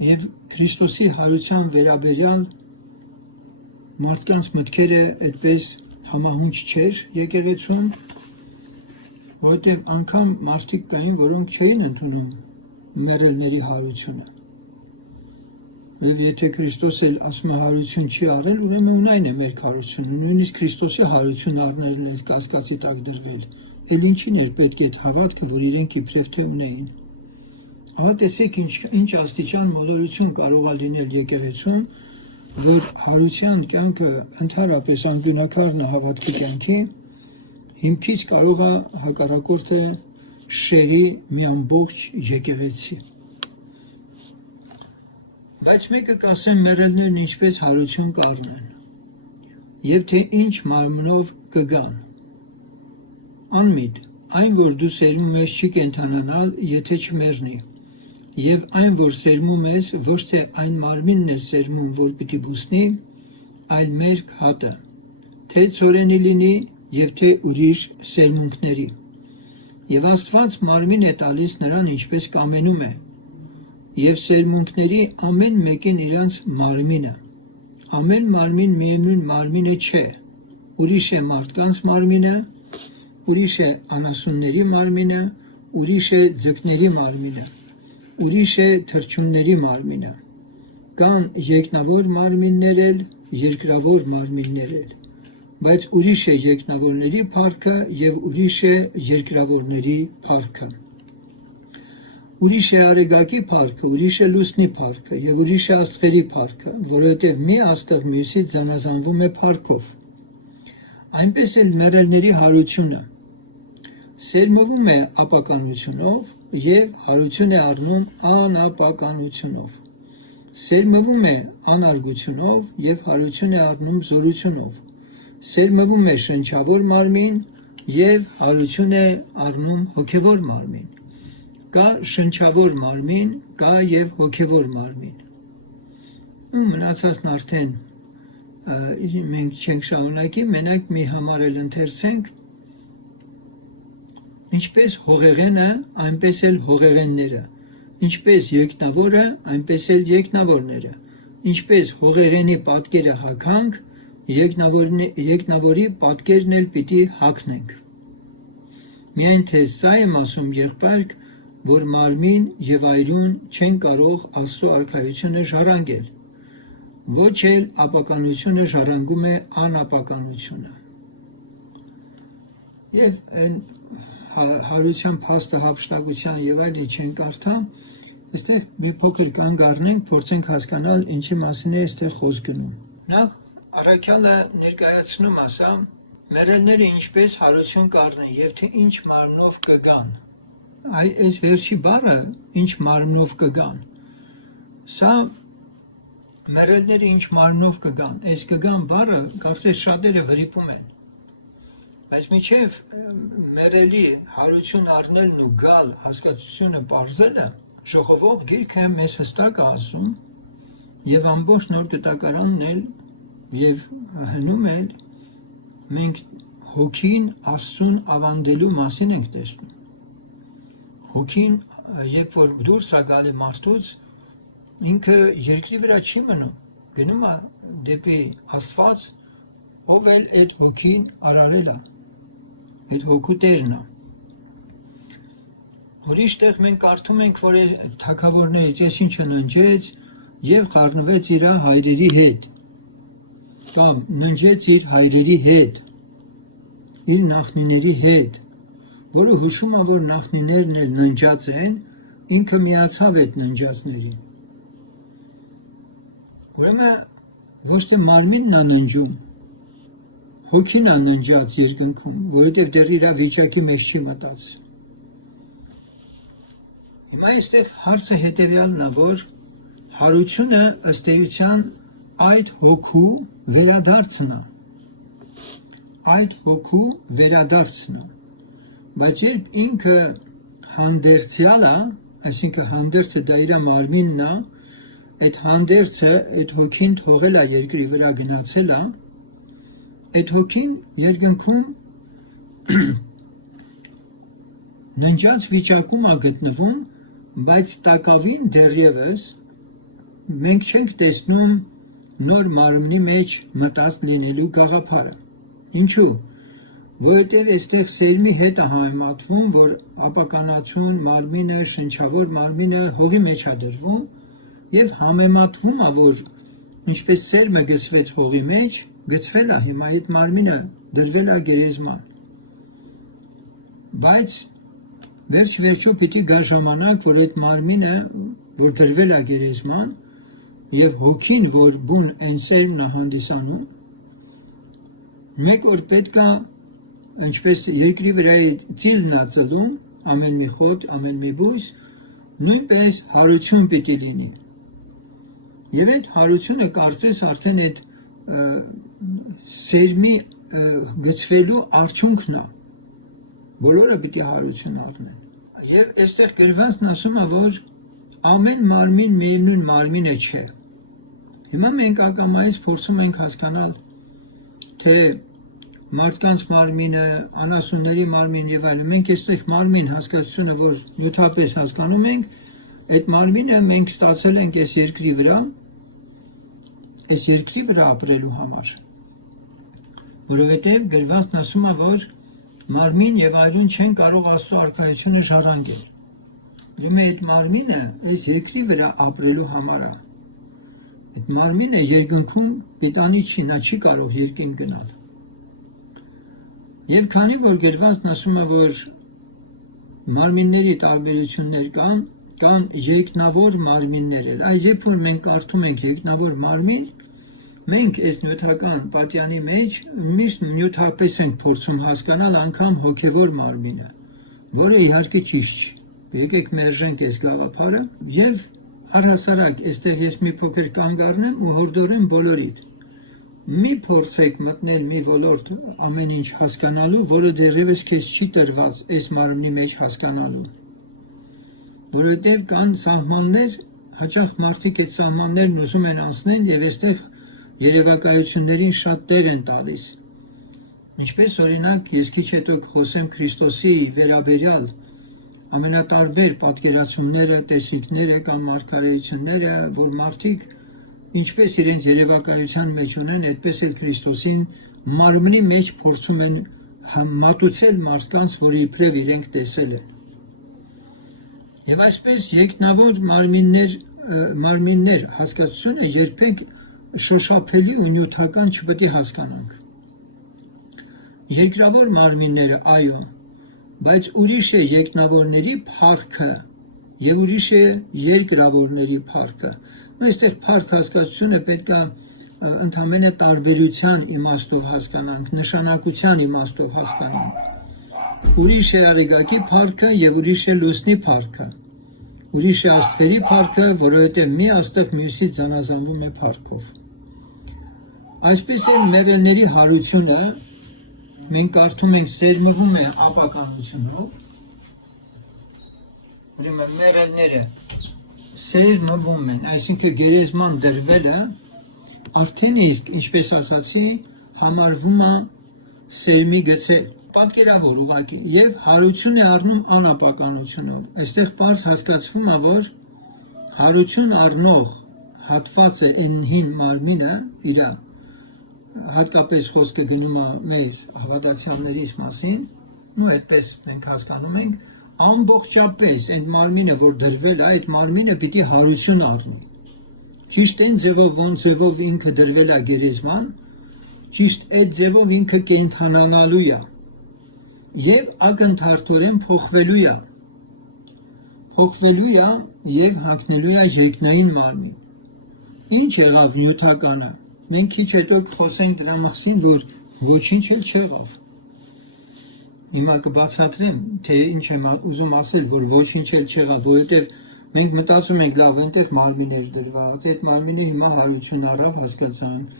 Եվ Քրիստոսի հարության վերաբերյալ մարդկանց մտքերը այդպես համահունչ չէր եկեղեցում, որովհետև անգամ մարդիկ կային, որոնք չէին ընդունում մեռելների հարությունը։ Եվ եթե Քրիստոս էլ ասում է հարություն չի առել, ուրեմն ունայն է մեր հարությունը, նույնիսկ Քրիստոսի հարություն առնելն է կասկածի տակ դրվել։ Էլ ինչին էր պետք այդ հավատքը, որ իրենք իբրև թե ունեին։ Ահա տեսեք ինչ աստիճան մոլորություն կարող է լինել եկեղեցում, որ հարության կյանքը ընդհանրապես անկյունակարն է հավատքի կյանքի, հիմքից կարող է հակառակորդը շերի մի ամբողջ եկեղեցի։ Բայց մեկը կասեն մեռելներն ինչպես հարություն կառնեն, և թե ինչ մարմնով կգան։ Անմիտ, այն որ դու սերմում ես չի կենդանանալ, եթե չմեռնի, և այն որ սերմում ես, ոչ թե այն մարմինն է սերմում, որ պիտի բուսնի, այլ մերկ հատը, թե ցորենի լինի և թե ուրիշ սերմունքների։ Եվ Աստված մարմին է տալիս նրան ինչպես կամենում է, և սերմունքների ամեն մեկին իրանց մարմինը։ Ամեն մարմին միևնույն մարմինը չէ, ուրիշ է մարդկանց մարմինը, ուրիշ է անասունների մարմինը, ուրիշ է ձկների մարմինը, ուրիշ է թռչունների մարմինը։ Կան երկնավոր մարմիններ էլ, երկրավոր մարմիններ էլ, բայց ուրիշ է երկնավորների փառքը և ուրիշ է երկրավորների փառքը։ Ուրիշ է արեգակի փառքը, ուրիշ է լուսնի փառքը և ուրիշ է աստղերի փառքը, որովհետև մի աստղ մյուսից զանազանվում է փառքով։ Այնպես էլ մեռելների հարությունը սերմվում է ապականությունով և հարություն է առնում անապականությունով, սերմվում է անարգությունով և հարություն է առնում զորությունով, սերմվում է շնչավոր մարմին և հարություն է առնում հոգևոր մարմին։ Կա շնչավոր մարմին, կա և հոգևոր մարմին։ Մնացածն արդեն մենք չենք շարունակի, մենակ մի համար էլ ընթերցենք։ Ինչպես հողեղենը, այնպես էլ հողեղենները, ինչպես երկնավորը, այնպես էլ երկնավորները, ինչպես հողեղենի պատկերը հագանք, երկնավորի պատկերն էլ պիտի հագնենք։ Միայն թե սա եմ ասում, եղբայր, որ մարմին և այրուն չեն կարող Աստծո արքայությունը ժառանգել, ոչ էլ ապականությունը ժառանգում է անապականությունը։ Եվ հարության փաստը հափշտակության և այլն չեն կարդա, այստեղ մի փոքր կանգ առնենք, փորձենք հասկանալ ինչի մասին է այստեղ խոսք գնում։ Նախ առաքյալը ներկայացնում ասա, մեռելները ինչպես հարություն կառնեն և թե ինչ մարմնով կգան։ Այս վերջի բառը ինչ մարմնով կգան, սա մեռելները ինչ մարմնով կգան, այս կգան բառը կարծես շատերը վրիպում են, բայց մինչև մեռելի հարություն առնելն ու գալ հասկացությունը պարզելը, ժողովող գիրքը մեզ հստակ է ասում և ամբողջ նոր գտակարանն էլ և հնում էլ մենք հոգին Աստծուն ավանդելու մասին ենք տեսնում։ Հոգին, երբ որ դուրս է գալի մարդուց, ինքը երկրի վրա չի մնում, գնում է դեպի Աստված, ով էլ այդ հոգին արարել է, այդ հոգու տերն է։ Ուրիշ տեղ մենք կարդում ենք, որ թագավորներից ես ինչը ննջեց և խառնվեց իր հայրերի հետ, կամ ննջեց իր հայրերի հետ, իր նախնիների հետ, որը հուշում է, որ նախնիներն էլ ննջած են, ինքը միացավ այդ ննջածներին։ Ուրեմն ոչ թե մարմինն է ննջում, հոգին է ննջած երկնքում, որովհետև դեռ իր վիճակի մեջ չի մտածել։ Հիմա այստեղ հարցը հետևյալն է, որ հարությունը ըստ էության այդ հոգու վերադարձն է, այդ հոգու վերադարձն է, բայց երբ ինքը հանդերձյալ է, այսինքն հանդերձը դա իր մարմինն է, այդ հանդերձը այդ հոգին թողել է երկրի վրա գնացել է, այդ հոգին երկնքում ննջած վիճակում է գտնվում, բայց տակավին դեռևս մենք չենք տեսնում նոր մարմնի մեջ մտած լինելու գաղափարը։ Ինչու՞։ Որովհետև այստեղ սերմի հետ է համեմատվում, որ ապականացուն մարմինը, շնչավոր մարմինը հողի մեջ է դրվում եւ համեմատվում է, որ ինչպես սերմը գցվեց հողի մեջ, գցվել է հիմա այդ մարմինը դրվել է գերեզման։ Բայց վերջ-վերջո պիտի գա ժամանակ, որ այդ մարմինը, որ դրվել է գերեզման, եւ հոգին, որ բուն այն սերմն է հանդիսանում, մեկ օր պետք է, ինչպես երկրի վրա ծիլն է ծլում, ամեն մի խոտ, ամեն մի բույս, նույնպես հարություն պիտի լինի։ Եվ այդ հարությունը կարծես արդեն այդ սերմի գցվելու արդյունքն է։ Բոլորը պիտի հարություն առնեն։ Եվ այստեղ գրվածն ասում է, որ ամեն մարմին միևնույն մարմինը չէ։ Հիմա մենք ակամայից փորձում ենք հասկանալ, թե մարդկանց մարմինը, անասունների մարմին եւ այլն։ Մենք այստեղ մարմին հասկացությունը, որ նյութապես հասկանում ենք, այդ մարմինը մենք ստացել ենք այս երկրի վրա ապրելու համար։ Որովհետեւ գրվածն ասում է, որ մարմին եւ այրուն չեն կարող Աստծո արքայությունը ժառանգել։ Ուրեմն այդ մարմինը այս երկրի վրա ապրելու համար է։ Այդ մարմինը երկնքում պիտանի չի, նա չի կարող երկին գնալ։ Եվ քանի որ գրվածն ասում է, որ մարմինների տարբերություններ կան երկնավոր մարմիններ էլ։ Այս երբ որ մենք կարդում ենք երկնավոր մարմին, մենք այս նյութական պատյանի մեջ միշտ նյութապես ենք փորձում հասկանալ անգամ հոգևոր մարմինը, որը իհարկե ճիշտ չի։ Եկեք մերժենք այս գաղափարը եւ առհասարակ այստեղ ես մի փոքր կանգ առնեմ ու հորդորեմ բոլորիդ։ Մի փորձեք մտնել մի ոլորտ ամեն ինչ հասկանալու, որը դեռևս քեզ չի տրված այս մարմնի մեջ հասկանալու։ Որովհետեւ կան սահմաններ, հաճախ մարդիկ այդ սահմաններն ուզում են անցնել եւ այստեղ երևակայություններին շատ տեղ են տալիս։ Ինչպես օրինակ, ես քիչ հետո կխոսեմ Քրիստոսի վերաբերյալ ամենատարբեր պատկերացումները, տեսիքները կամ մարգարեությունները, որ մարդիկ ինչպես իրենց երևակայության մեջ ունեն, այդպես էլ Քրիստոսին մարմնի մեջ փորձում են մատուցել մարդկանց, որի իբրև իրենք տեսել են։ Եվ այսպես երկնավոր մարմիններ հասկացությունը երբեք շոշափելի ու նյութական չպետք է հասկանանք։ Երկրավոր մարմինները, այո, բայց ուրիշ է երկնավորների փառքը եւ ուրիշ է երկրավորների փառքը։ Այստեղ փառք հասկացությունը պետք է ընդհանրապես տարբերության իմաստով հասկանանք, նշանակության իմաստով հասկանանք։ Ուրիշ է արեգակի փառքը եւ ուրիշ է լուսնի փառքը։ Ուրիշ է աստղերի փառքը, որովհետեւ մի աստղ մյուսից զանազանվում է փառքով։ Այսպես էլ մեռելների հարությունը մենք կարդում ենք սերմվում է ապականությունով։ Ուրեմն մեռելները սերմվում են, այսինքն գերեզման դրվելը արդեն իսկ, ինչպես ասացի, համարվում է սերմի գցել, պատկերավոր ուղղակի, եւ հարություն է առնում անապականությունով։ Այստեղ պարզ հասկացվում է, որ հարություն առնող հատվածը այն հին մարմինը իր հատկապես խոսքը գնում է մեր հավատացյալներից մասին, ու այդպես մենք հասկանում ենք, ամբողջապես այդ մարմինը, որ դրվել է, այդ մարմինը պիտի հարություն առնի։ Ճիշտ այն ձևով, ոնց ձևով ինքը դրվել է գերեզման, ճիշտ այդ ձևով ինքը կենթանանալու է եւ ակնթարթորեն փոխվելու է։ Փոխվելու է եւ հանգնելու է երկնային մարմին։ Ինչ եղավ նյութականը։ Մենք քիչ հետո կխոսենք դրա մասին, որ ոչինչ էլ չեղավ։ Հիմա կբացատրեմ, թե ինչ եմ ուզում ասել, որ ոչինչ էլ չեղավ, որովհետև մենք մտածում ենք, լավ, այնտեղ մարմին էր դրված, այդ մարմինը հիմա հարություն առավ, հասկացանք։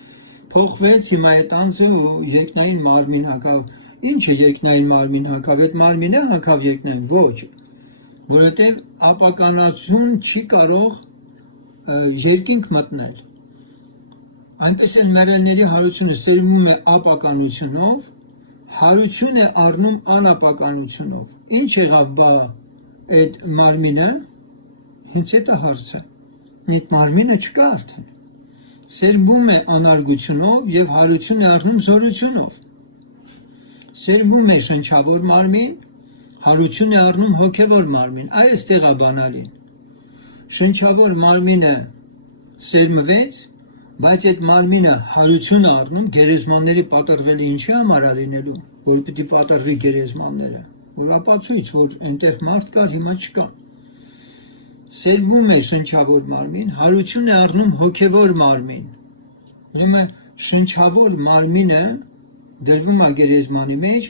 Փոխվեց հիմա այդ անձը ու երկնային մարմին հակավ։ Ինչ է երկնային մարմին հակավ, այդ մարմինը հակավ երկնային, ոչ, որովհետև ապականություն չի կարող երկինք մտնել։ Այնպես էլ մեռելների հարությունը սերվում է ապականությունով, հարություն է առնում անապականությունով։ Ինչ եղավ բա այդ մարմինը, հենց այդ է հարցը։ Այդ մարմինը չկա արդեն։ Սերվում է անարգությունով եւ հարություն է առնում զորությունով։ Սերվում է շնչավոր մարմին, հարություն է առնում հոգևոր մարմին։ Այստեղ է բանալին։ Շնչավոր մարմինը սերմվեց, բայց այդ մարմինը հարություն է առնում, գերեզմանների պատրվելի ինչի համար է լինելու, որ պիտի պատրվի գերեզմանները, որ ապացույց, որ այնտեղ մարդ կար, հիմա չկա։ Սերվում է շնչավոր մարմին, հարություն է առնում հոգևոր մարմին։ Ուրեմն շնչավոր մարմինը դրվում է գերեզմանի մեջ,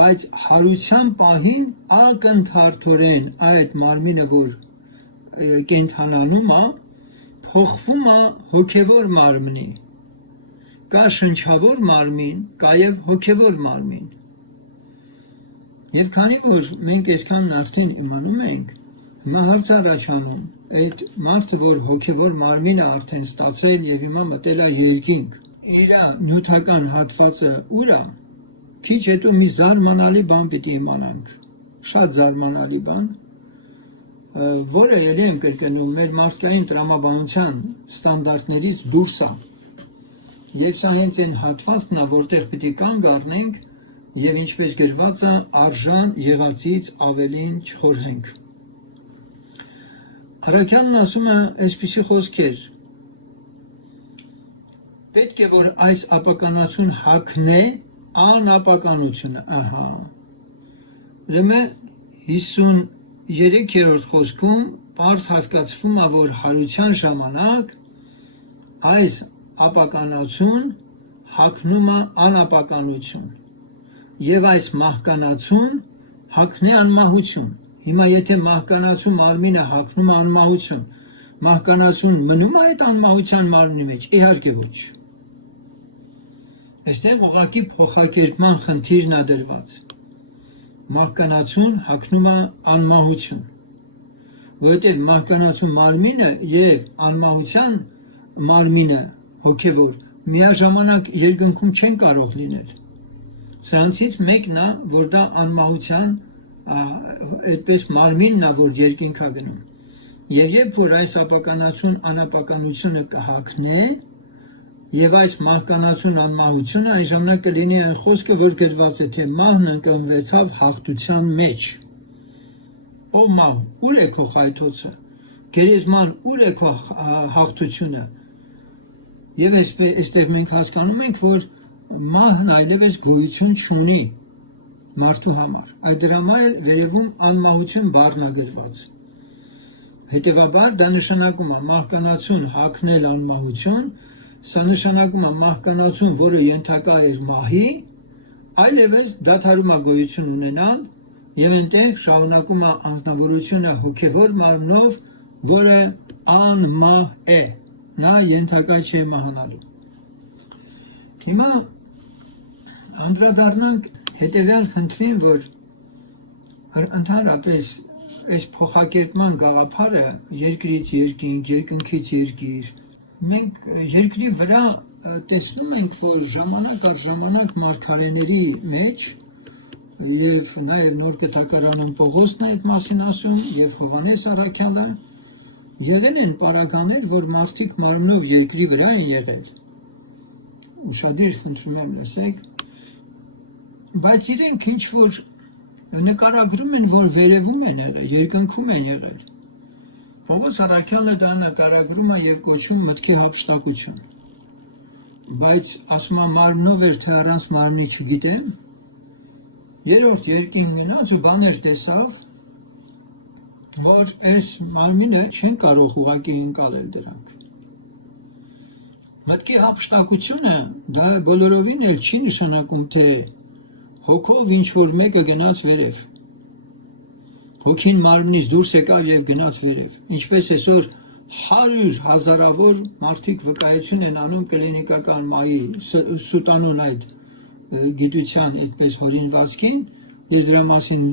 բայց հարության պահին ակնթարթորեն այդ մարմինը, որ կենթանանում է, փոխվում է հոգևոր մարմնի։ Կա շնչավոր մարմին, կա եւ հոգևոր մարմին։ Եվ քանի որ մենք այսքան արդեն իմանում ենք, հիմա հարց առաջանում, այդ մարդը, որ հոգևոր մարմինը արդեն ստացել եւ հիմա մտել է երկինք, իր նյութական հատվածը ուր է, քիչ հետո մի զարմանալի բան պիտի իմանանք, շատ զարմանալի բան, որը ելի եմ կրկնում մեր մարդկային տրամաբանության ստանդարտներից դուրս է։ Եվ սա հենց այն հատվածն է, որտեղ պիտի կանգ առնենք եւ ինչպես գրված է, արժան եղածից ավելին չխորհենք։ Առաքյալն ասում է այսպիսի խոսքեր. պետք է որ այս ապականացուն հագնե անապականությունը, ահա։ Ուրեմն 53-րդ խոսքում պարզ հասկացվում է, որ հարության ժամանակ այս ապականացուն հագնում է անապականություն եւ այս մահկանացուն հագնի անմահություն։ Հիմա եթե մահկանացու մարմինը հագնում է անմահություն, մահկանացուն մնում է այդ անմահության մարմնի մեջ, իհարկե ոչ։ Այստեղ ուղղակի փոխակերպման խնդիրն է դրված։ Մահկանացուն հագնում է անմահություն, որովհետև մահկանացու մարմինը եւ անմահության մարմինը հոգևոր միաժամանակ երկնքում չեն կարող լինել։ Սրանցից մեկն է, որ դա անմահության այդպես մարմինն է, որ երկինք է գնում։ Եվ երբ որ այս ապականացուն անապականությունը կհագնե եւ այս մահկանացուն անմահությունը, այն ժամանակ կլինի այն խոսքը, որ գրված է, թե մահն ընկնվեցավ հաղթության մեջ։ Ով մահ, ուր է քո խայթոցը։ Գերեզման, ուր է քո հաղթությունը։ Եվ այստեղ մենք հասկանում ենք, որ մահն այլևս գոյություն չունի մարդու համար։ Այդ դրա համար էլ վերևում անմահություն բառն է գրված։ Հետևաբար դա նշանակում է մահկանացուն հագնել անմահություն, սա նշանակում է մահկանացուն, որը ենթակա էր մահի, այլևս դադարում է գոյություն ունենալ եւ այնտեղ շարունակում է անձնավորությունը հոգեվոր մարմնով, որը անմահ է, նա ենթակա չէ մահանալու։ Հիմա անդրադառնանք հետևյալ խնդրին, որ ընդհանրապես այս փոխակերպման գաղափարը երկրից երկինք, երկնքից երկիր, մենք երկրի վրա տեսնում ենք, որ ժամանակ առ ժամանակ մարգարեների մեջ եւ նաեւ նոր կտակարանում Պողոսն է այդ մասին ասում եւ Հովհաննես առաքյալը եղել են պարագաներ, որ մարդիկ մարմնով երկրի վրա են եղել։ Ուշադիր խնդրում եմ լսեք, բայց իրենք ինչ որ նկարագրում են, որ վերևում են եղել, երկնքում են եղել։ Պողոս առաքյալը դա նկարագրում է եւ կոչում մտքի հափշտակություն։ Բայց ասում է մարմնով էր, թե առանց մարմնի չգիտեմ։ Երրորդ երկին գնաց ու բաներ տեսավ, որ այս մարմինը չեն կարող ուղղակի ընկալել դրանք։ Մտքի հափշտակությունը դա բոլորովին էլ չի նշանակում, թե հոգով ինչ որ մեկը գնաց վերև։ Հոգին մարմնից դուրս եկավ եւ գնաց վերև։ Ինչպես այսօր 100,000-ավոր մարդիկ վկայություն են անում կլինիկական մայի սուտանուն այդ գիտության այդպես հորինվածքին, ես դրա մասին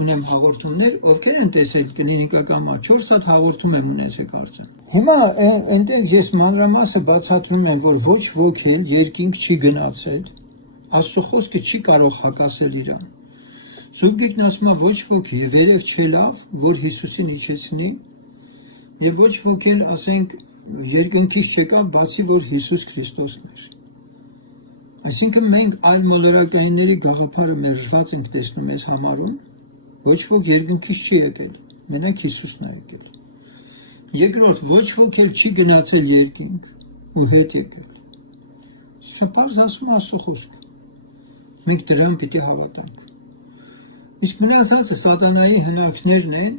ունեմ հաղորդումներ, ովքեր են տեսել կլինիկական մա 4 հատ հաղորդում եմ ունեցել կարծեմ։ Հիմա այնտեղ ես մանրամասը բացատրում եմ, որ ոչ ոք էլ երկինք չի գնացել, Աստծո խոսքը չի կարող հակասել իրան։ Սուրբ Գիրքն ասում է ոչ ոք վերև չելավ, որ Հիսուսին իջեցնի, եւ ոչ ոք էլ ասենք երկնքից չեկավ, բացի որ Հիսուս Քրիստոսն էր։ Այսինքն մենք այլ մոլորակայինների գաղափարը մերժված ենք տեսնում այս համարում, ոչ ոք երկնքից չի եկել, մենակ Հիսուսն է եկել։ Երկրորդ, ոչ ոք էլ չի գնացել երկինք ու հետ եկել։ Սա պարզ ասում է Աստծո խոսքը։ Մենք դրան պիտի հավատանք։ Իսկ մնացածը սատանայի հնարքներն են,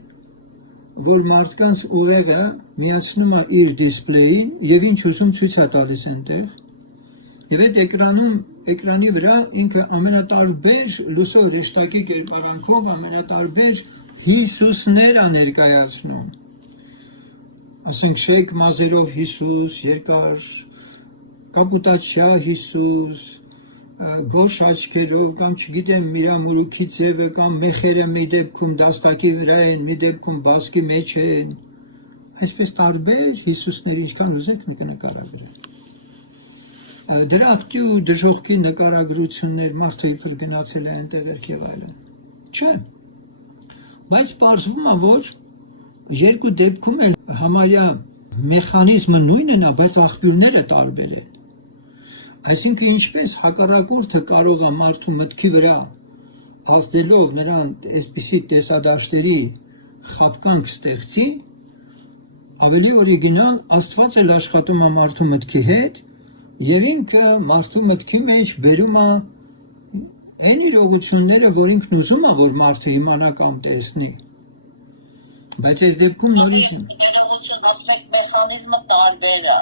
որ մարդկանց ուղեղը միացնում է իր դիսպլեյին եւ ինչ ուզում ցույց է տալիս այնտեղ։ Եվ այդ էկրանի վրա ինքը ամենատարբեր լուսո ռեշտակի կերպարանքով ամենատարբեր Հիսուսներ է ներկայացնում։ Ասենք շեյք մազերով Հիսուս, երկար կապուտաչյա Հիսուս, գորշ աչքերով կամ չգիտեմ իրա մուրուքի ձևը կամ մեխերը մի դեպքում դաստակի վրա են, մի դեպքում բասկի մեջ են։ Այսպես տարբեր Հիսուսների ինչքան ուզեք նկարագրել։ Դրախտի ու դժոխքի նկարագրություններ մարդը իբր գնացել է այնտեղ եւ այլն։ Չէ։ Բայց պարզվում է, որ երկու դեպքում էլ համարյա մեխանիզմը նույնն է, բայց աղբյուրները տարբեր են։ Այսինքն ինչպես հակառակորդը կարող է մարդու մտքի վրա ազդելով նրան այսպիսի տեսադաշտերի խապկանք ստեղծի, ավելի օրիգինալ Աստված էլ աշխատում է մարդու մտքի հետ եւ ինքը մարդու մտքի մեջ բերում է այն իրողությունները, որ ինքն ուզում է, որ մարդը իմանա կամ տեսնի։ Բայց այս դեպքում նորից մեխանիզմը տարբեր է,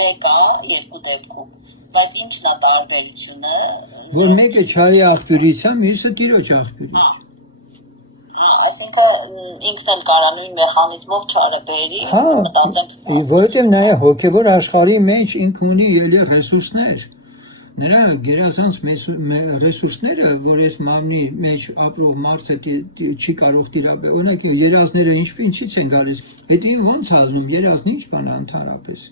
մեկ է երկու դեպքում, բայց ինչն է տարբերությունը, որ մեկը չարի աղբյուրից է, մյուսը տիրոջ աղբյուրից։ Այսինքն ինքն էլ կարա նույն մեխանիզմով չարը բերի, մտածենք։ Որովհետև նաև հոգևոր աշխարհի մեջ ինքը ունի ելի ռեսուրսներ։ Նրա գերազանց ռեսուրսները, որ այս մարմնի մեջ ապրող մարդը չի կարող տիրապետել, օրինակ երազները ինչից են գալիս, դա ո՞նց ալնում, երազն ինչ բան է ընդհանրապես։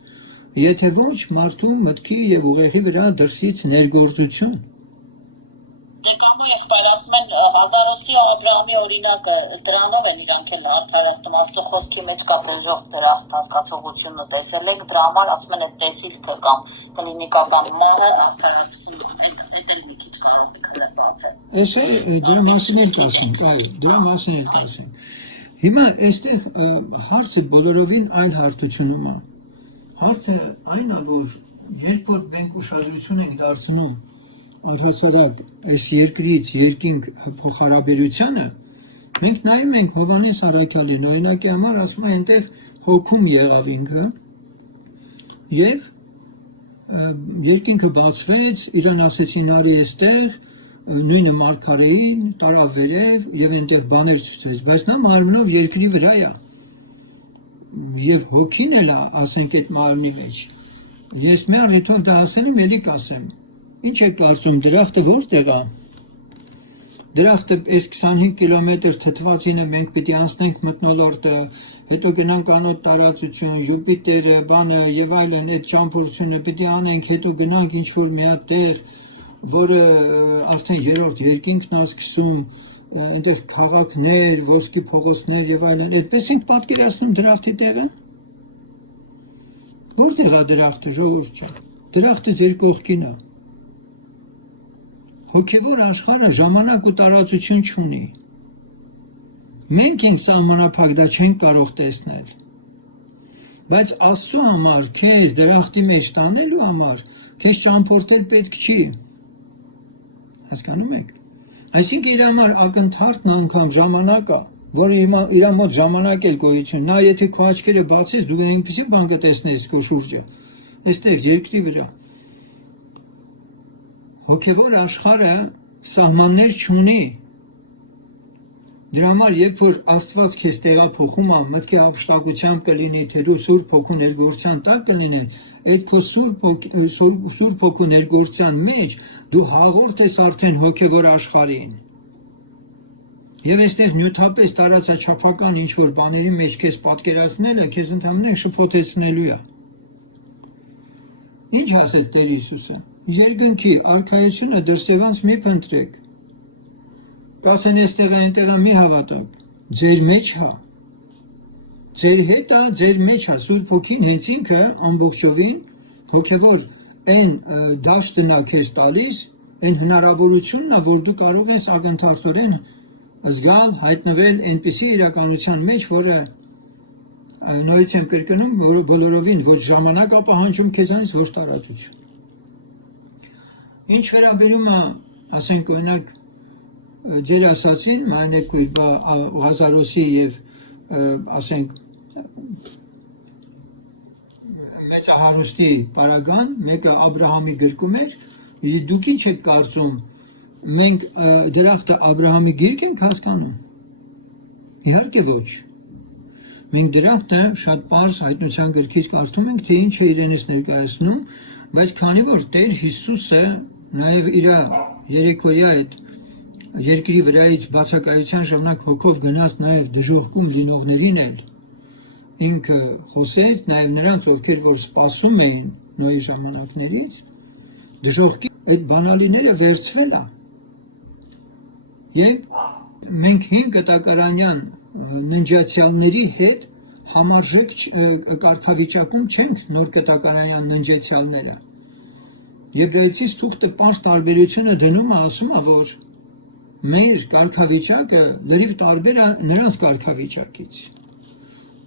Եթե ոչ մարդու մտքի եւ ուղեղի վրա դրսից ներգործություն։ Դե կամ եղբայր ասում են Հազարոսի Աբրահամի օրինակը դրանով են իրանք էլ արդարացնում, Աստծո խոսքի մեջ կա դժոխք դրախտ հասկացողությունը տեսել եք, դրա համար ասում են այդ տեսիլքը կամ կլինիկական մահը արդարացվում, այդ էլ մի քիչ կարող եք հələ բացել։ Էս է դրա մասին էլ կասենք, այո, դրա մասին էլ կասենք։ Հիմա այստեղ հարցը բոլորովին այլ հարթությունում է։ Հարցը այն է, որ երբ որ մենք ուշադրություն ենք դարձնում առհասարակ այս երկրից երկինք փոխհարաբերությանը, մենք նայում ենք Հովհաննես առաքյալին, օրինակի համար ասում է այնտեղ հոգում եղավ ինքը եւ երկինքը բացվեց, իրան ասեցին արի այստեղ, նույնը մարգարեին, տարավ վերև եւ այնտեղ բաներ ցույցվեց, բայց նա մարմնով երկրի վրա է եւ հոգին էլ ասենք այդ մարմնի մեջ։ Ես մի առիթով դա ասել եմ, ելի կասեմ։ Ինչ է կարծում, դրախտը որտեղ է։ Դրախտը այս 25 կիլոմետր թթվածինը մենք պիտի անցնենք մթնոլորտը, հետո գնանք անոտ տարածություն, Յուպիտերը, բանը եւ այլն, այդ ճամփորդությունը պիտի անենք, հետո գնանք ինչ որ մի հատ տեղ, որը արդեն երրորդ երկինքն է սկսում, այնտեղ քաղաքներ, ոսկի փողոցներ եւ այլն, այդպես ենք պատկերացնում դրախտի տեղը։ Որտեղ է դրախտը, ժողովուրդ ջան։ Դրախտը ձեր կողքին է։ Հոգևոր աշխարհը ժամանակ ու տարածություն չունի։ Մենք ենք սահմանափակ, դա չենք կարող տեսնել։ Բայց Աստծո համար, քեզ դրախտի մեջ տանելու համար, քեզ ճամփորդել պետք չի։ Հասկանում եք։ Այսինքն իր համար ակնթարթն անգամ ժամանակ է, որը իր մոտ ժամանակ էլ գոյություն։ Նա եթե քո աչքերը բացես, դու այնպեսի բան կտեսնես քո շուրջը։ Այստեղ երկրի վրա։ Հոգևոր աշխարհը սահմաններ չունի։ Դրա համար երբ որ Աստված քեզ տեղափոխում է, մտքի ապշտակությամբ կլինի, թե դու Սուրբ Հոգու ներգործության տակ կլինես, այդ քո Սուրբ Հոգու ներգործության մեջ դու հաղորդ ես արդեն հոգևոր աշխարհին։ Եվ այստեղ նյութապես տարածաչափական ինչ որ բաների մեջ քեզ պատկերացնելը քեզ ընդհանրապես շփոթեցնելու է։ Ինչ ասեց Տեր Հիսուսը։ Երկնքի արքայությունը դրսևանց մի փնտրեք։ Կասեն այստեղ այնտեղը մի հավատակ, ձեր մեջ հա։ ձեր հետ է, ձեր մեջ է Սուրբ Հոգին հենց ինքը ամբողջովին հոգևոր այն դաշտն է քեզ տալիս, այն հնարավորությունն է, որ դու կարող ես ակնթարթորեն զգալ, հայտնվել այնպիսի իրականության մեջ, որը նույնից եմ կրկնում, որը բոլորովին ոչ ժամանակ է պահանջում քեզանից, ոչ տարածություն։ Ինչ վերաբերում է, ասենք օրինակ ձեր ասացին, մանեք Ղազարոսի եւ ասենք մեծահարուստի պարագան, մեկը Աբրահամի գրկում էր, դուք ինչ եք կարծում, մենք դրախտը Աբրահամի գիրք ենք հասկանում։ Իհարկե ոչ։ Մենք դրախտը շատ պարզ հայտնության գրքից կարդում ենք, թե ինչ է իրենից ներկայացնում, բայց քանի որ Տեր Հիսուսը նաև իր երեկոյա այդ երկրի վրայից բացակայության ժամանակ հոգով գնաց նաև դժոխքում լինողներին էլ ինքը խոսեց, նաև նրանց, ովքեր որ սպասում էին Նոյի ժամանակներից, դժոխքի այդ բանալիները վերցվել է։ Եվ մենք 5 կտակարանյան ննջացյալների հետ համարժեք կարգավիճակում չենք նոր կտակարանյան ննջեցյալները։ Եբրայեցիս թուղթը պարզ տարբերությունը դնում է, ասում է, որ մեր կարգավիճակը լրիվ տարբեր է նրանց կարգավիճակից։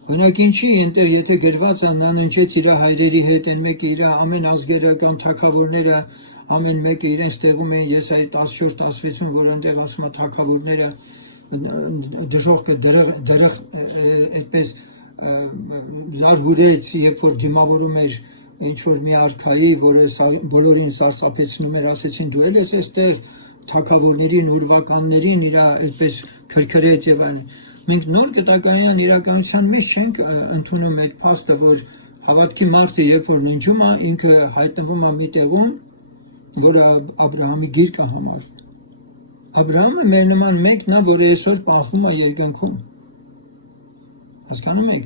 Օրինակ ինչի այնտեղ եթե գրված է նա ննջեց իր հայրերի հետ, այն մեկը իր ամեն ազգերը կամ թագավորները ամեն մեկը իրենց տեղում էին Եսայի 14-16-ում, որ այնտեղ ասում է թագավորները դժոխքը դրախ այդպես զարգուրեց, երբ որ դիմավորում էր ինչ որ մի արքայի, որը բոլորին սարսափեցնում էր, ասեցին դու էլ ես այստեղ թագավորներին, ուրվականներին իր այդպես քրքրեց եւ այլն։ Մենք նոր կտակայան իրականության մեջ չենք ընդունում այդ փաստը, որ հավատքի մարդը երբ որ ննջում է, ինքը հայտնվում է մի տեղում, որը Աբրահամի գիրկը համարվում։ Աբրահամը մեր նման մեկն է, որը այսօր պահվում է երկնքում։ Հասկանում եք։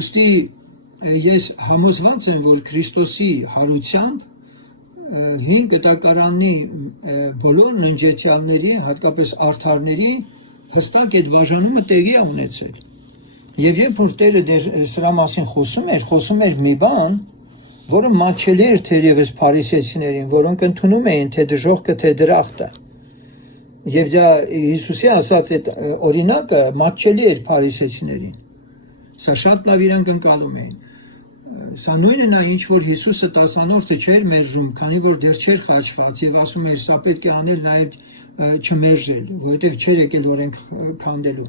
Ուստի ես համոզված եմ, որ Քրիստոսի հարությամբ 5 կտակարանի բոլոր ննջեցյալների, հատկապես արդարների հստակ այդ բաժանումը տեղի է ունեցել։ Եվ երբ որ Տերը սրա մասին խոսում էր մի բան, որը մատչելի էր թերևս փարիսեցիներին, որոնք ընդունում էին թե դժոխքը, թե դրախտը։ Եվ դա Հիսուսի ասած այդ օրինակը մատչելի էր փարիսեցիներին։ Սա շատ լավ իրանք ընկալում էին։ Սա նույնն է, ինչ որ Հիսուսը 10-րդը չէր մերժում, քանի որ դեռ չէր խաչված եւ ասում էր, սա պետք է անել նաեւ չմերժել, որովհետեւ չէր եկել օրենք քանդելու։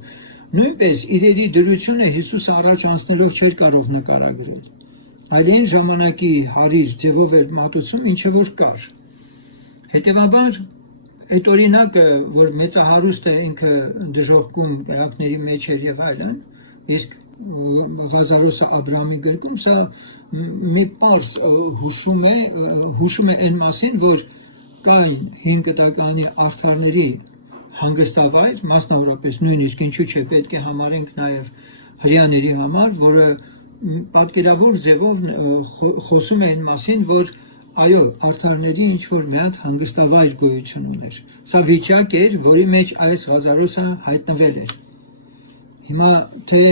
Նույնպես իրերի դրությունը Հիսուսը առաջ անցնելով չէր կարող նկարագրել։ Այլ այն ժամանակի հարիր ձևով էր մատուցում, ինչը որ կար։ Հետևաբար այդ օրինակը, որ մեծահարուստը ինքը դժոխքում կրակների մեջ էր եւ այլն, իսկ Ղազարոսը Աբրահամի գրքում սա մի պարզ հուշում է այն մասին, որ կային 5 կտականի արդարների հանգստավայր, մասնավորապես նույնիսկ ինչու՞ չէ պետք է համարենք նաև հрьяաների համար, որը պատկերավոր ձևով խոսում է այն մասին, որ այո, արդարների ինչ որ մի հատ հանգստավայր գոյություն ուներ։ Սա վիճակ էր, որի մեջ այս Ղազարոսը հայտնվել էր։ Հիմա թե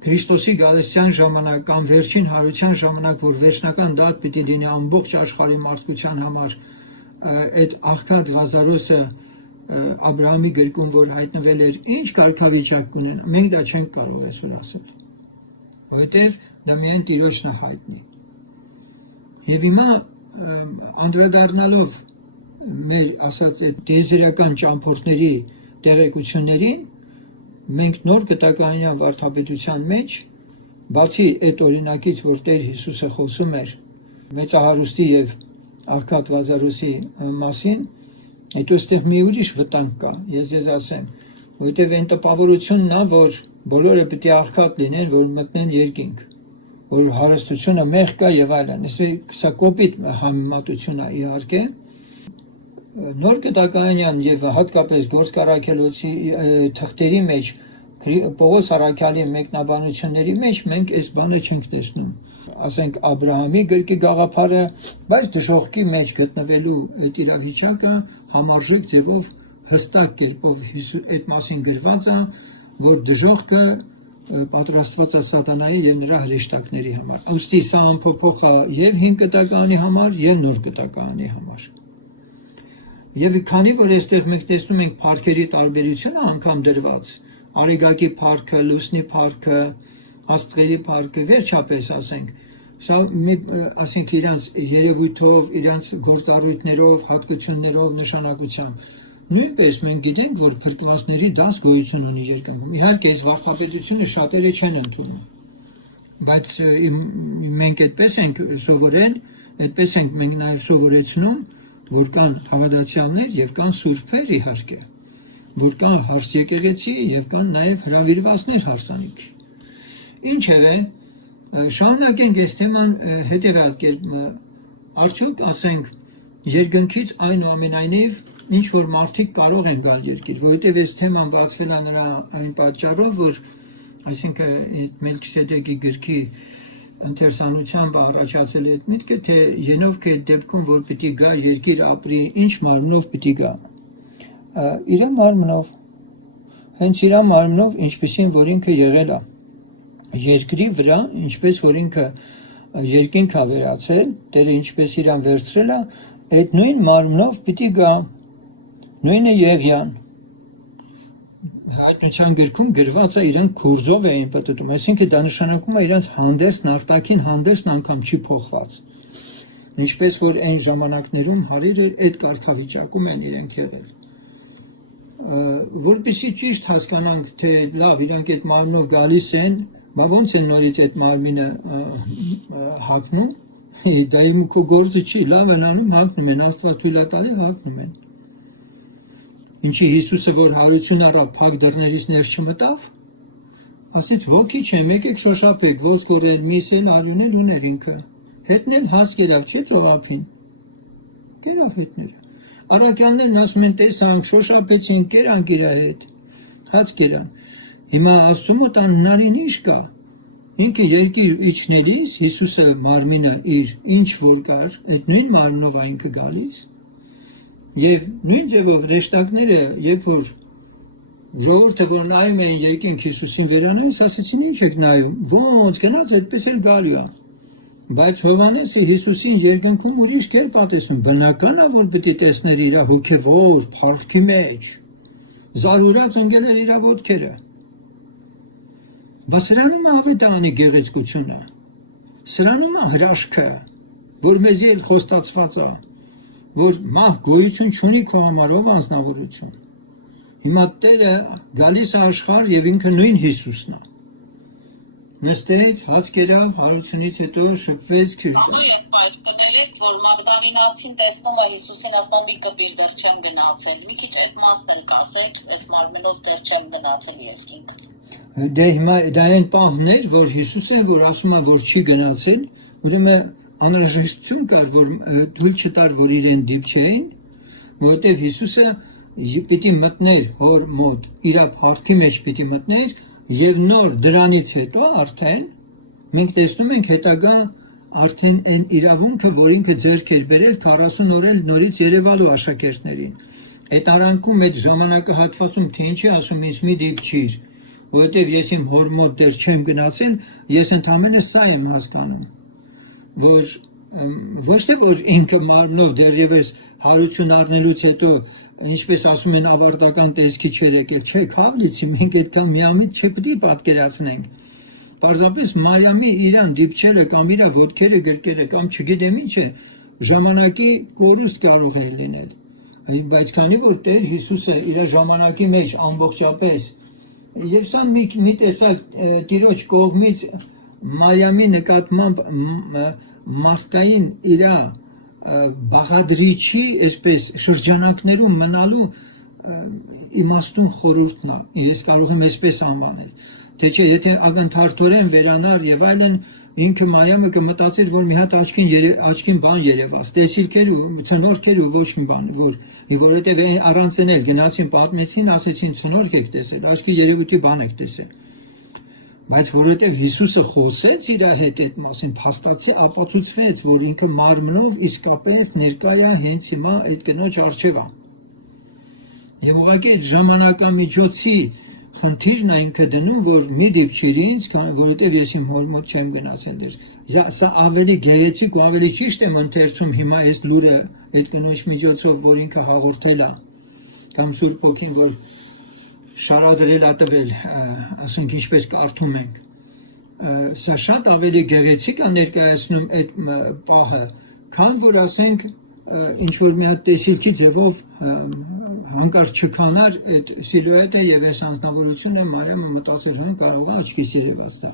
Քրիստոսի գալստյան ժամանակ կամ վերջին հարության ժամանակ, որ վերջնական դատ պիտի լինի ամբողջ աշխարհի մարդկության համար, այդ աղքատ Ղազարոսը Աբրահամի գրքում, որ հայտնվել էր, ինչ կարգավիճակ կունենա, մենք դա չենք կարող այսօր ասել, որովհետև դա միայն Տիրոջն է հայտնի։ Եվ հիմա անդրադառնալով մեր ասած այդ տիեզերական ճամփորդների տեղեկություններին, մենք նոր կտակարանյան վարդապետության մեջ, բացի այդ օրինակից, որ Տեր Հիսուսը խոսում էր մեծահարուստի եւ աղքատ Ղազարոսի մասին, այդտեղ այստեղ մի ուրիշ վտանգ կա, ես ասեմ, որովհետև այն տպավորությունն է, որ բոլորը պիտի աղքատ լինեն, որ մտնեն երկինք, որ հարստությունը մեղ կա եւ այլն։ Սա կոպիտ համեմատություն է իհարկե։ Նոր կտակարանյան եւ հատկապես Գործք առաքելոցի թղթերի մեջ Պողոս առաքյալի մեկնաբանությունների մեջ մենք այս բանը չենք տեսնում։ Ասենք Աբրահամի գրքի գաղափարը, բայց դժոխքի մեջ գտնվելու այդ իրավիճակը համարժեք ձևով հստակ կերպով այդ մասին գրված է, որ դժոխքը պատրաստված է սատանայի եւ նրա հրեշտակների համար։ Ոստի սա ամփոփող է եւ 5 կտականի համար եւ նոր կտականի համար։ Եվ քանի որ այստեղ մենք տեսնում ենք փառքերի տարբերությունը անգամ դրված, արեգակի փառքը, լուսնի փառքը, աստղերի փառքը, վերջապես ասենք, սա ասենք իրանց երևույթով, իրանց գործառույթներով, հատկություններով, նշանակությամբ։ Նույնպես մենք գիտենք, որ փրկվածների դաս գոյություն ունի երկնքում։ Իհարկե, այս վարդապետությունը շատերը չեն ընդունում։ Բայց մենք այդպես ենք սովորել, այդպես ենք մենք նաև սովորեցնում, որ կան հավատացյալներ եւ կան սուրբեր իհարկե, որ կան հարս եկեղեցի եւ կան նաեւ հրավիրվածներ հարսանիքի։ Ինչևէ, շարունակենք այս թեման հետեւյալ կերպ արդյոք ասենք երկնքից այնուամենայնիվ ինչ որ մարդիկ կարող են գալ երկիր, որովհետեւ այս թեման բացվել է նրա այն պատճառով, որ այսինքն Մելքիսեդեկի գրքի ընթերցանությամբ առաջացել է այդ միտքը, թե Ենովքը այդ դեպքում, որ պիտի գա երկիր ապրի, ինչ մարմնով պիտի գա։ Իր մարմնով, հենց իր մարմնով, ինչպեսին որ ինքը եղել է երկրի վրա, ինչպես որ ինքը երկինք է վերացել, Տերը ինչպես իրան վերցրել է, այդ նույն մարմնով պիտի գա, նույնը Եղիան։ Հայտնության գրքում գրված է իրենք քուրձով էին պատտում, այսինքն դա նշանակում է իրենց հանդերձն արտաքին հանդերձն անգամ չի փոխված։ Ինչպես որ այն ժամանակներում հարիր այդ կարգավիճակում են իրենք եղել։ Որպեսզի ճիշտ հասկանանք, թե լավ իրանք այդ մարմնով գալիս են, բա ոնց են նորից այդ մարմինը հագնում, դա իմ քո գործը չի, լավ են անում հագնում են, Աստված թույլ է տալի հագնում են։ Ինչի Հիսուսը որ հարություն առավ փակ դռներից ներս չմտավ, ասից ոգի չէ, եկեք շոշափեք, ոսկ օրել, միսել, արյունել ուներ ինքը։ Հետնել հաց կերավ, չէ ծովափին։ Կերավ հետնել։ Առաքյալներն ասում են տեսանք, շոշափեցին, կերանք իր հետ։ Հաց կերան։ Հիմա Աստծո մոտ անհնարին ինչ կա։ Ինքը երկիր իջնելիս Հիսուսը մարմինը իր ինչ որ կար, այդ նույն մարմնով է ինքը գալիս։ Եվ նույն ձևով հրեշտակները, երբ որ ժողովուրդը որ նայում էին երկինք Հիսուսին վերանայից, ասեցին ինչ եք նայում, ոնց գնաց այդպես էլ գալու է։ Բայց Հովհաննեսը Հիսուսին երկնքում ուրիշ կերպ է տեսնում, բնական է որ պիտի տեսներ իր հոգևոր փառքի մեջ, զարուրած ընկել էր իր ոտքերը։ Բայց սրանում է ավետարանի գեղեցկությունը, սրանում է հրաշքը, որ մեզի էլ խոստացված է, որ մահ գոյություն չունի քո համար, ով անձնավորություն։ Հիմա Տերը գալիս է աշխարհ եւ ինքը նույն Հիսուսն է։ Նստեց, հաց կերավ, հարությունից հետո շփվեց քրտը։ Այդ կներեք, որ Մագդալինացին տեսնում է Հիսուսին, ասում մի կպիր դեռ չեմ գնացել։ Մի քիչ այդ մասն էլ կասեք, այս մարմնով դեռ չեմ գնացել երկինք։ Դե հիմա դա այն պահն էր, որ Հիսուսը որ ասում է, որ չի գնացել, ուրեմն անհրաժեշտություն կար, որ թույլ չտար, որ իրեն դիպչեին, որովհետև Հիսուսը պիտի մտներ հոր մոտ, իր փառքի մեջ պիտի մտներ եւ նոր դրանից հետո արդեն մենք տեսնում ենք հետագա արդեն այն իրավունքը, որ ինքը ձեռք էր բերել 40 օր էլ նորից Երևալու աշակերտներին։ Այդ արանքում այդ ժամանակահատվածում թե ինչի ասում ինձ մի դիպչիր, որովհետև ես իմ հոր մոտ դեռ չեմ գնացել, ես ընդհանրապես սա եմ հասկանում, որ ոչ թե որ ինքը մարմնով դեռևս հարություն առնելուց հետո, ինչպես ասում են, ավարտական տեսքի չէր եկել, չէ, Քավլիցի մենք այդքան միամիտ չպետք է պատկերացնենք։ Պարզապես Մարիամի իրան դիպչելը կամ իր ոտքերը գրկերը կամ չգիտեմ ինչ է, ժամանակի կորուստ կարող էր լինել։ Բայց քանի որ Տեր Հիսուսը իր ժամանակի մեջ ամբողջապես եւ սա մի տեսակ Տիրոջ կողմից Մարիամի նկատմամբ մարդկային իր բաղադրիչի այսպես շրջանակներում մնալու իմաստուն խորհուրդն է, ես կարող եմ այսպես անվանել, թե չէ եթե ակնթարթորեն վերանար եւ այլն ինքը Մարիամը կմտածեր, որ մի հատ աչքին բան երևաց, տեսիլքեր ու ցնորքեր ու ոչ մի բան, որովհետեւ առանց էլ գնացին պատմեցին, ասեցին ցնորք եք տեսել, աչքի երևույթի բան եք տեսել։ Բայց որովհետև Հիսուսը խոսեց իր հետ այդ մասին, փաստացի ապացուցվեց, որ ինքը մարմնով իսկապես ներկա է հենց հիմա այդ կնոջ առջև է։ Եվ ուղղակի այդ ժամանակամիջոցի խնդիրն այնքը դնում, որ մի դիպչիր ինձ, որովհետև ես իմ հոր մոտ չեմ գնացել դեր։ Սա ավելի գեղեցիկ ու ավելի ճիշտ եմ ընթերցում հիմա այս լուրը այդ կնոջ միջոցով, որ ինքը հաղորդել է, կամ Սուրբ Հոգին, որ շարադրել է տվել, ասենք ինչպես կարդում ենք։ Սա շատ ավելի գեղեցիկ է ներկայացնում այդ պահը, քան որ ասենք ինչ որ մի հատ տեսիլքի ձևով հանկարծ չքանար այդ սիլուետը եւ այս անձնավորությունը Մարիամը մտածել հա կարող է աչքիս երևաց դա։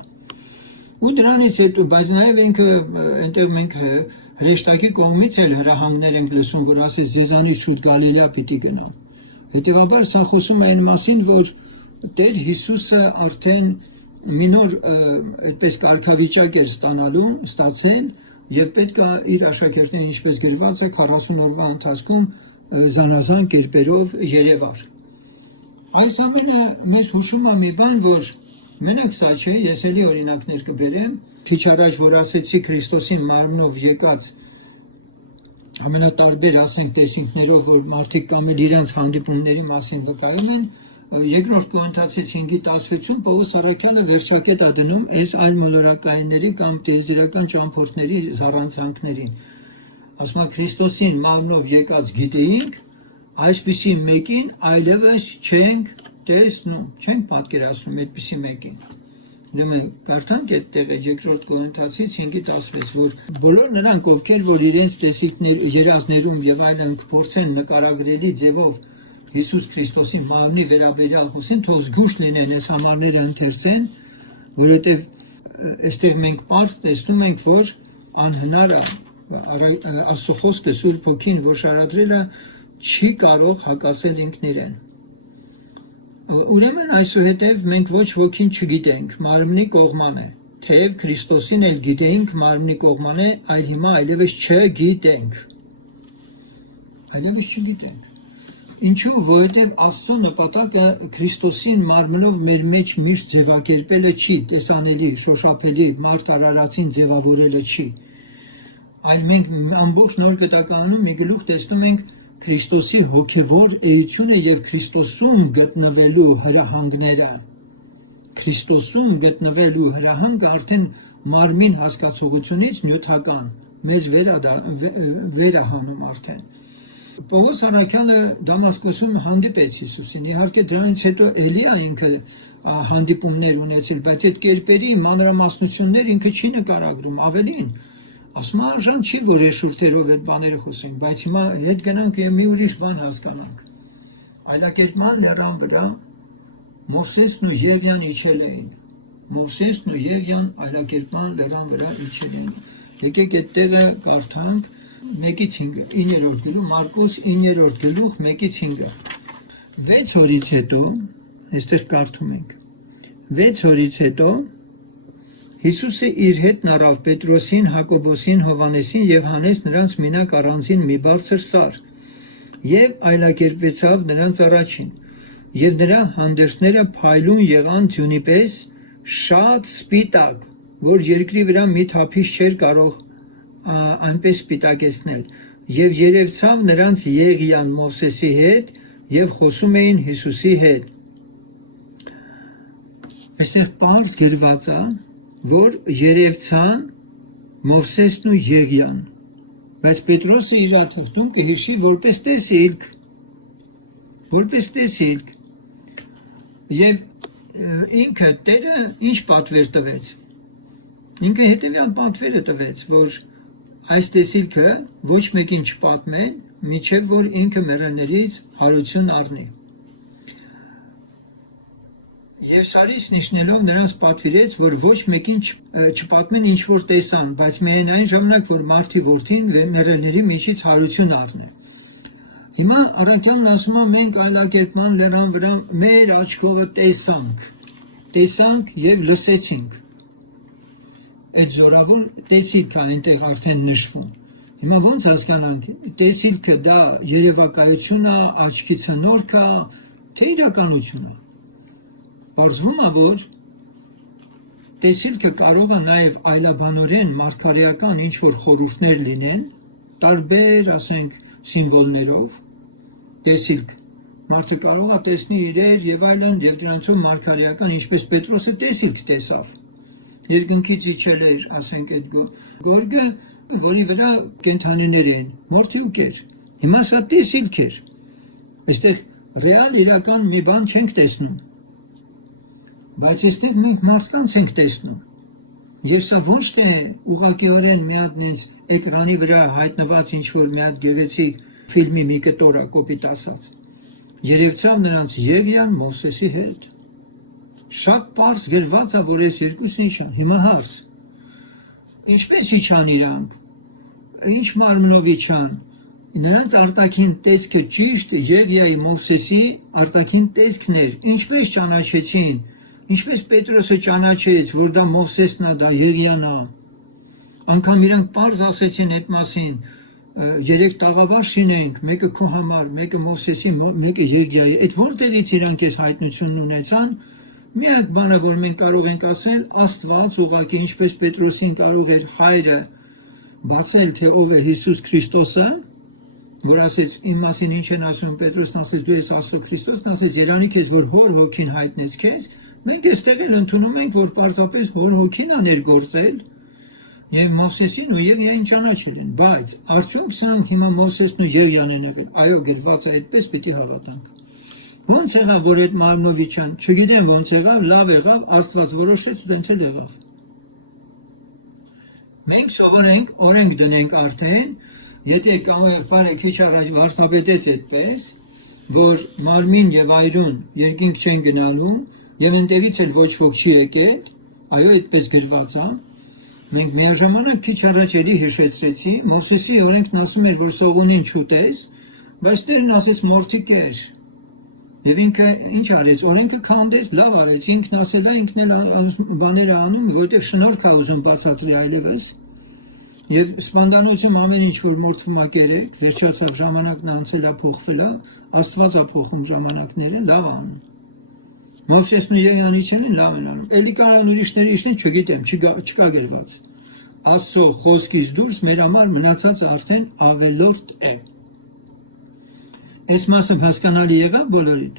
Ու դրանից հետո բայց նաեւ ինքը այնտեղ մենք հրեշտակի կողմից էլ հրահանգներ ենք լսում, որ ասես Ձեզանից շուտ Գալիլեա պիտի գնա։ Հետևաբար սա խոսում է այն մասին, որ Տեր Հիսուսը արդեն մի նոր այդպես կարգավիճակ էր ստացել եւ պետք է իր աշակերտներին ինչպես գրված է 40 օրվա ընթացքում զանազան կերպերով երևար։ Այս ամենը մեզ հուշում է մի բան, որ մենակ սա չէ, ես էլի օրինակներ կբերեմ, քիչ առաջ որ ասեցի Քրիստոսի մարմնով եկած ամենատարբեր ասենք տեսինքներով, որ մարդիկ կամ էլ իրենց հանդիպումների մասին վկայում են, երկրորդ Կորինթացից 5:16 Պողոս առաքյալը վերջակետ է դնում այս այլ մոլորակայինների կամ տեզիրական ճամփորդների զառանցանքներին։ Ասում է Քրիստոսին մարմնով եկած գիտեինք, այսպիսի մեկին այլևս չենք տեսնում, չենք պատկերացնում այդպիսի մեկին։ Ուրեմն կարդանք այդ տեղը երկրորդ Կորինթացից 5:16, որ բոլոր նրանք, ովքեր որ իրենց տեսիլքներ երազներում եւ այլն կփորձեն նկարագրելի ձևով Հիսուս Քրիստոսի մարմնի վերաբերյալ խոսեն, թող զգուշ լինեն այս համարները ընթերցեն, որովհետև այստեղ մենք պարզ տեսնում ենք, որ անհնար է Աստծո խոսքը Սուրբ Հոգին, որ շարադրել է, չի կարող հակասել ինքն իրեն։ Ուրեմն այսուհետև մենք ոչ ոքին չգիտենք, մարմնի կողման է, թեև Քրիստոսին էլ գիտենք, մարմնի կողման է, այլ հիմա այլևս չգիտենք։ Այլևս չգիտենք։ Ինչու, որովհետև Աստծո նպատակը Քրիստոսին մարմնով մեր մեջ միշտ ձևակերպելը չի, տեսանելի, շոշափելի, մարդ արարածին ձևավորելը չի։ Այլ մենք ամբողջ նոր գտականում մի գլուխ տեսնում ենք Քրիստոսի հոգևոր էությունը եւ Քրիստոսում գտնվելու հրահանգները։ Քրիստոսում գտնվելու հրահանգը արդեն մարմին հասկացողությունից նյութական, մեզ վերահանում արդեն։ Պողոս առաքյալը Դամասկոսում հանդիպեց Հիսուսին, իհարկե դրանից հետո Էլիա ինքը հանդիպումներ ունեցել, բայց այդ կերպերի մանրամասնություններ ինքը չի նկարագրում, ավելին ասում է արժան չի, որ այս շուրթերով այդ բաները խոսենք, բայց հիմա հետ գնանք եւ մի ուրիշ բան հասկանանք։ Այլակերպման լեռան վրա Մովսեսն ու Եղիան իջել էին։ Մովսեսն ու Եղիան այլակերպման լեռան վրա իջել էին։ Եկեք այդ տեղը կարդանք 1-5, 9-րդ գլուխ, Մարկոս 9-րդ գլուխ 1-5։ 6 օրից հետո, այստեղ կարդում ենք։ 6 օրից հետո Հիսուսը իր հետ նռավ Պետրոսին, Հակոբոսին, Հովանեսին եւ հանեց նրանց մենակ առանձին մի բարձր սար եւ այլակերպվեցավ նրանց առաջին եւ նրա հանդերձները փայլուն եղան ձյունի պես շատ սպիտակ, որ երկրի վրա մի թափիչ չէր կարող այնպես սպիտակեցնել եւ երևցավ նրանց Եղիան Մովսեսի հետ եւ խոսում էին Հիսուսի հետ։ Այստեղ պարզ գրված է, որ երևցան Մովսեսն ու Եղիան, բայց Պետրոսը իր թղթում կհիշի որպես տեսիլք, եւ ինքը Տերը ինչ պատվեր տվեց, ինքը հետեւյալ պատվերը տվեց, որ այս տեսիլքը ոչ մեկին չպատմեն, մինչև որ ինքը մեռելներից հարություն առնի։ Եվ Սարից նշնելով նրանց պատվիրեց, որ ոչ մեկին չպատմեն ինչ որ տեսան, բայց միայն այն ժամանակ, որ մարդի որդին մեռելների միջից հարություն առնի։ Հիմա առաքյալն ասում է, մենք այլակերպման լեռան վրա մեր աչքովը տեսանք եւ լսեցինք։ Այդ զորավոր տեսիլքը այնտեղ արդեն նշվում։ Հիմա ո՞նց հասկանանք, տեսիլքը դա երևակայություն է, աչքի ցնորք է, թե իրականություն է։ Պարզվում է, որ տեսիլքը կարող է նաև այլաբանորեն մարգարեական ինչ-որ խորհուրդներ լինեն, տարբեր, ասենք, սիմվոլներով, տեսիլք, Մարդը կարող է տեսնի իրեր եւ այլն եւ դրանցով մարգարեական ինչպես Պետրոսը տեսիլք տեսավ։ Երկնքից իջել էր, ասենք այդ գորգը, որի վրա կենթանիներ էին, մորթիուկ էր։ Հիմա սա տեսիլք էր։ Այստեղ ռեալ իրական մի բան չենք տեսնում։ Բայց այստեղ մենք մարդկանց ենք տեսնում։ Եվ սա ոչ թե ուղղակիորեն մի հատ նենց էկրանի վրա հայտնված ինչ-որ մի հատ գեղեցիկ ֆիլմի մի կտոր է, կոպիտ ասած։ Երևցավ նրանց Եղիան Մովսեսի հետ։ Շատ պարզ գրված է, որ այս երկուսն իջան։ Հիմա հարց. ինչպես իջան իրանք, ինչ մարմնով իջան, նրանց արտաքին տեսքը ճիշտ Եղիայի Մովսեսի արտաքին տեսքն էր, ինչպես ճանաչեցին, ինչպես Պետրոսը ճանաչեց, որ դա Մովսեսն է, դա Եղիան է։ Անգամ իրանք պարզ ասեցին այդ մասին, երեք տաղավար շինենք, մեկը քո համար, մեկը Մովսեսի, մեկը Եղիայի, այդ որտեղից իրանք այս հայտնությունն ունեցան, միակ բանը, որ մենք կարող ենք ասել, Աստված ուղղակի ինչպես Պետրոսին կարող էր հայրը բացել, թե ով է Հիսուս Քրիստոսը, որ ասեց իմ մասին ինչ են ասում, Պետրոսն ասեց դու ես Աստծո Քրիստոսն, ասեց Երանի քեզ, որ հոր հոգին հայտնեց քեզ, մենք այստեղ էլ ընդունում ենք, որ պարզապես հոր հոգին է ներգործել եւ Մովսեսին ու Եղիային ճանաչել են, բայց արդյոք սրանք հիմա Մովսեսն ու Եղիան են եղել, այո գրված է այդպես, պիտի հավատանք։ Ոնց եղավ, որ այդ մարմնով իջան, չգիտեմ ոնց եղավ, լավ եղավ, Աստված որոշեց ու դենց էլ եղավ։ Մենք սովորենք, օրենք դնենք արդեն, եթե կամ եղբայրը քիչ առաջ վարդապետեց այդպես, որ մարմին եւ այրուն երկինք չեն գնալու եւ ընտեղից էլ ոչ ոք չի եկել, այո այդպես գրված է։ Մենք միաժամանակ քիչ առաջ էլի հիշեցրեցի, Մովսեսի օրենքն ասում էր, որ սողունին չուտես, բայց Տերն ասեց մորթիկ էր։ Եվ ինքը ինչ արեց, օրենքը քանդեց, լավ արեց, ինքն ասել է, ինքն էլ բաներ է անում, որտեղ շնորհք է ուզում բացատրի այլևս։ Եվ սպանդանոցում ամեն ինչ որ մորթվում է կերեք, վերջացավ ժամանակն անցել է փոխվել է, Աստված է փոխում ժամանակները, լավ անում։ Մովսեսն ու Եղիան իջան են, լավ են անում։ Էլի կարան ուրիշները իջնեն, չգիտեմ, չկա գրված։ Աստծո խոսքից դուրս մեր համար մնացածը արդեն ավելորդ է։ Այս մասը հասկանալի եղավ բոլորիդ։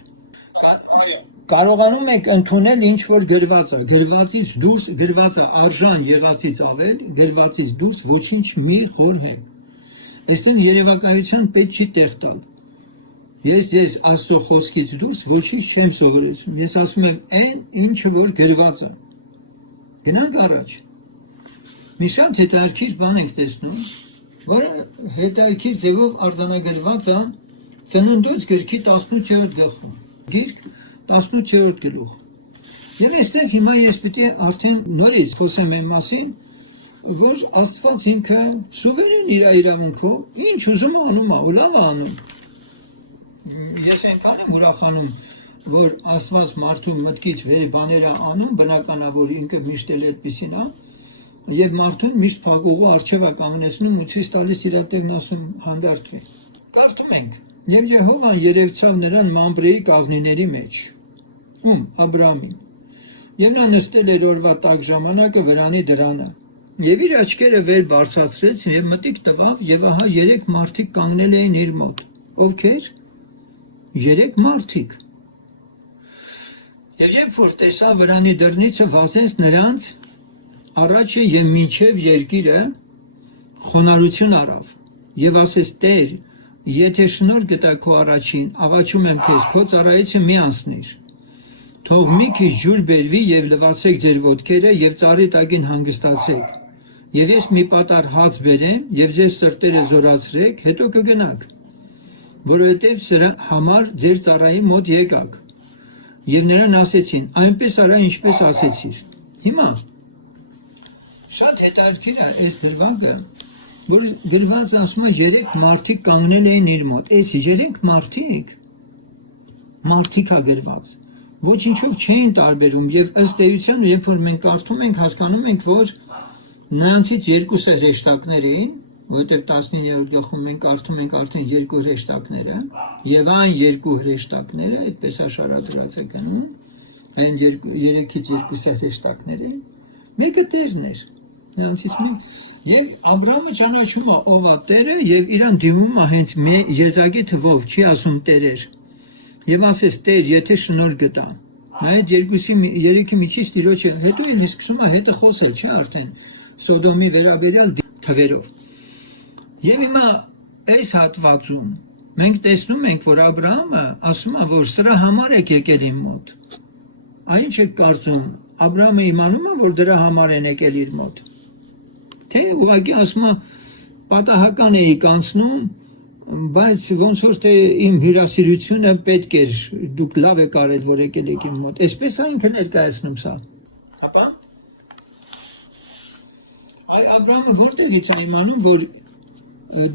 Կարողանում եք ընդունել ինչ որ գրված է, գրվածից դուրս գրված է արժան եղածից ավել, գրվածից դուրս ոչինչ մի խորհեք։ Այստեղ երևակայության պետք չի տեղ տալ։ Ես Աստծո խոսքից դուրս ոչինչ չեմ սովորեցնում։ Ես ասում եմ այն, ինչը որ գրված է։ Գնանք առաջ։ Մի շատ հետաքրքիր բան ենք տեսնում, որը հետաքրքիր ձևով արձանագրված է Ծննդոց գրքի 18-րդ գլխում։ Գիրք 18-րդ գլուխ։ Եվ այստեղ հիմա ես պիտի արդեն նորից խոսեմ այն մասին, որ Աստված ինքը սուվերեն իր իրավունքով ինչ ուզում անում է, ու լավ անում։ Ես այնքան եմ ուրախանում, որ Աստված մարդու մտքից վեր բաներ է անում, բնական է, որ ինքը միշտ էլ այդպեսին է, եւ մարդուն միշտ փակուղու առջև է կանգնեցնում ու ցույց տալիս իր տեղն ասում հանդարտվի։ Կարդում ենք. Եվ Եհովան երևցավ նրան Մամբրեի կաղնիների մեջ, ում Աբրամին, եւ նա նստել էր օրվա տակ ժամանակը վրանի դրանը, եւ իր աչքերը վեր բարձրացրեց եւ մտիկ տվավ, եւ ահա 3 մարդիկ կանգնել էին իր մոտ։ Ովքեր? 3 մարդիկ։ Եվ երբ որ տեսավ վրանի դռնիցը վազեց նրանց առաջը եւ մինչեւ երկիրը խոնարհություն առավ եւ ասեց. Տեր, եթե շնորհ գտա քո առաջին, աղաչում եմ քեզ, քո ծառայիցը մի անցնիր։ Թող մի քիչ ջուր բերվի եւ լվացեք ձեր ոտքերը եւ ծառի տակին հանգստացեք։ Եվ ես մի պատար հաց բերեմ եւ ձեր սրտերը զորացրեք, հետո կգնաք, որովհետեւ սրա համար ձեր ծառայի մոտ եկաք։ Եվ նրան ասեցին. այնպես արա, ինչպես ասեցիր։ Հիմա շատ հետաքրքիր է այս դրվագը, որ գրված ասում է 3 մարդիկ կանգնել էին իր մոտ։ Այս 3 մարդիկ է գրված։ Ոչինչով չէին տարբերում եւ ըստ էության, երբ որ մենք կարդում ենք, հասկանում ենք, որ նրանցից 2-ը հրեշտակներ էին, որովհետեւ 19-րդ գլխում մենք կարդում ենք արդեն 2 հրեշտակները, եւ այն 2 հրեշտակները, այդպես աշարադրած է գնում, այն 3-ից 2-ը հրեշտակներ էին, մեկը Տերն էր, նրանցից մեկ։ Եվ Աբրամը ճանաչում է ով է Տերը եւ իրան դիմում է հենց եզակի թվով, չի ասում Տերեր։ Եվ ասես Տեր, եթե շնորհ գտա։ Նայեք երեքի միջից Տիրոջը հետո էլ սկսում է հետը խոսել, չէ՞ արդեն Սոդոմի վերաբերյալ թվերով։ Եվ հիմա այս հատվածում մենք տեսնում ենք, որ Աբրահամը ասում է, որ սրա համար եք եկել իմ մոտ։ Այն չէ կարծում, Աբրահամը իմանում է, որ դրա համար են եկել իր մոտ։ Թե ուղղակի ասում է, պատահական էի կանցնում, բայց ոնց որ թե իմ հյուրասիրությունը պետք էր, դուք լավ եք արել, որ եկել եք իմ մոտ։ Այսպես է ինքը ներկայացնում սա։ Ապա այ Աբրահամը որտեղից է իմանում, որ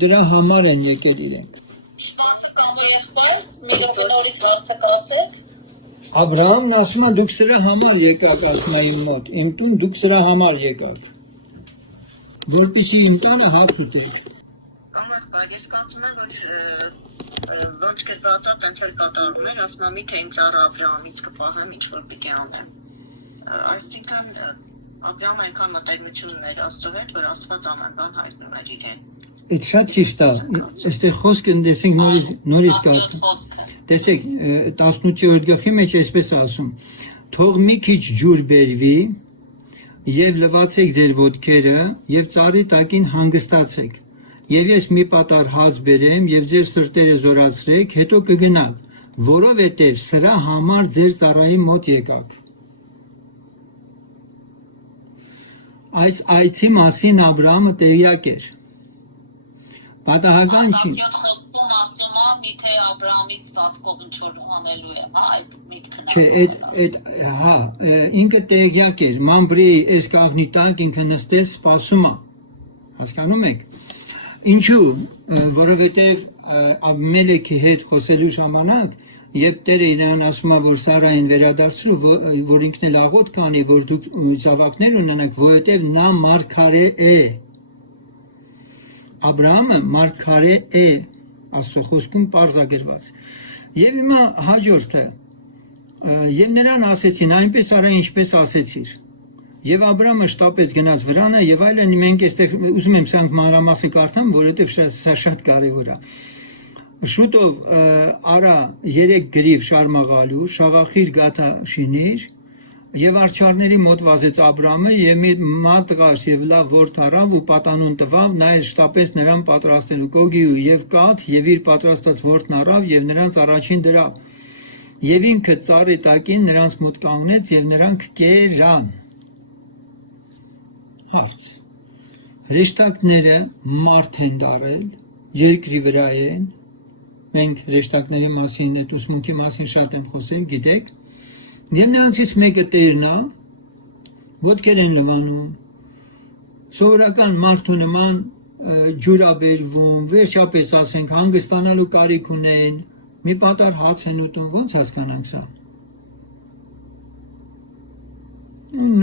դրա համար են եկել իրենք։ Սպասը կամ եղբայր, մեկը նորից հարցը կասել։ Աբրահամն ասում է դուք սրա համար եկաք, ասում է իմ մոտ, իմ տուն դուք սրա համար եկաք, որպեսզի իմ տանը հաց ուտեք։ Ամաս ես կարծում եմ, որ ոնց կերպարածա տենց էլ կատարում են, ասում եմ, թե իմ ծառը Աբրահամից կպահեմ, ինչ որ պիտի անեմ։ Այսինքն Աբրահամը այնքան մտերմություն ուներ Աստծո հետ, որ Աստված ամեն բան հայտնում էր իրեն։ Այդ շատ ճիշտ է, այստեղ խոսքը տեսեք նորից կարգ։ Տեսեք 18-րդ գլխի մեջ այսպես է ասում. թող մի քիչ ջուր բերվի եւ լվացեք ձեր ոտքերը եւ ծառի տակին հանգստացեք։ Եվ ես մի պատար հաց բերեմ եւ ձեր սրտերը զորացրեք, հետո կգնաք, որովհետեւ սրա համար ձեր ծառայի մոտ եկաք։ Այս այցի մասին Աբրահամը տեղյակ էր։ Պատահական չի։ Խոսքում ասում եմ, եթե Աբրահամից ծածկող ինչ որ անելու է, այդ միտքն է։ Չէ, այդ հա, ինքը տեղյակ էր, մամբրի այս կաղնի տակ ինքը նստել սպասում է։ Հասկանում եք։ Ինչու՞, որովհետև Աբմելեքի հետ խոսելու ժամանակ, երբ Տերը իրան ասում է, որ Սարային վերադարձրու, որ ինքն էլ աղոտ կանի, որ դուք զավակներ ունենաք, որովհետև նա մարգարե է։ Աբրահամը մարգարե է, Աստծո խոսքում պարզագրված։ Եվ հիմա հաջորդը, եւ նրան ասեցին, այնպես արա, ինչպես ասեցիր։ Եվ Աբրահամը շտապեց գնաց վրանը եւ այլն, մենք այստեղ ուզում եմ սրանք մանրամասը կարդամ, որովհետեւ սա շատ կարեւոր է։ Շուտով արա 3 գրիվ շարմաղալու, շաղախիր գաթա շինիր, եւ արջարների մոտ վազեց Աբրահամը եւ մի մատղաշ եւ լավ ворթ առավ ու պատանուն տվավ, նա էլ շտապեց նրան պատրաստելու կոգիու եւ կաթ եւ իր պատրաստած ворթն առավ եւ նրանց առաջին դրավ։ Եվ ինքը ծառի տակին նրանց մոտ կանգնեց եւ նրանք կերան։ Հարց. հրեշտակները մարդ են դարել, երկրի վրա են, մենք հրեշտակների մասին, այդ ուսմունքի մասին շատ եմ խոսել, գիտեք, եւ նրանցից մեկը Տերն է, ոտքեր են լվանում, սովորական մարդու նման ջուրաբերվում, վերջապես ասենք հանգստանալու կարիք ունեն, մի պատար հաց են ուտում, ոնց հասկանանք սա։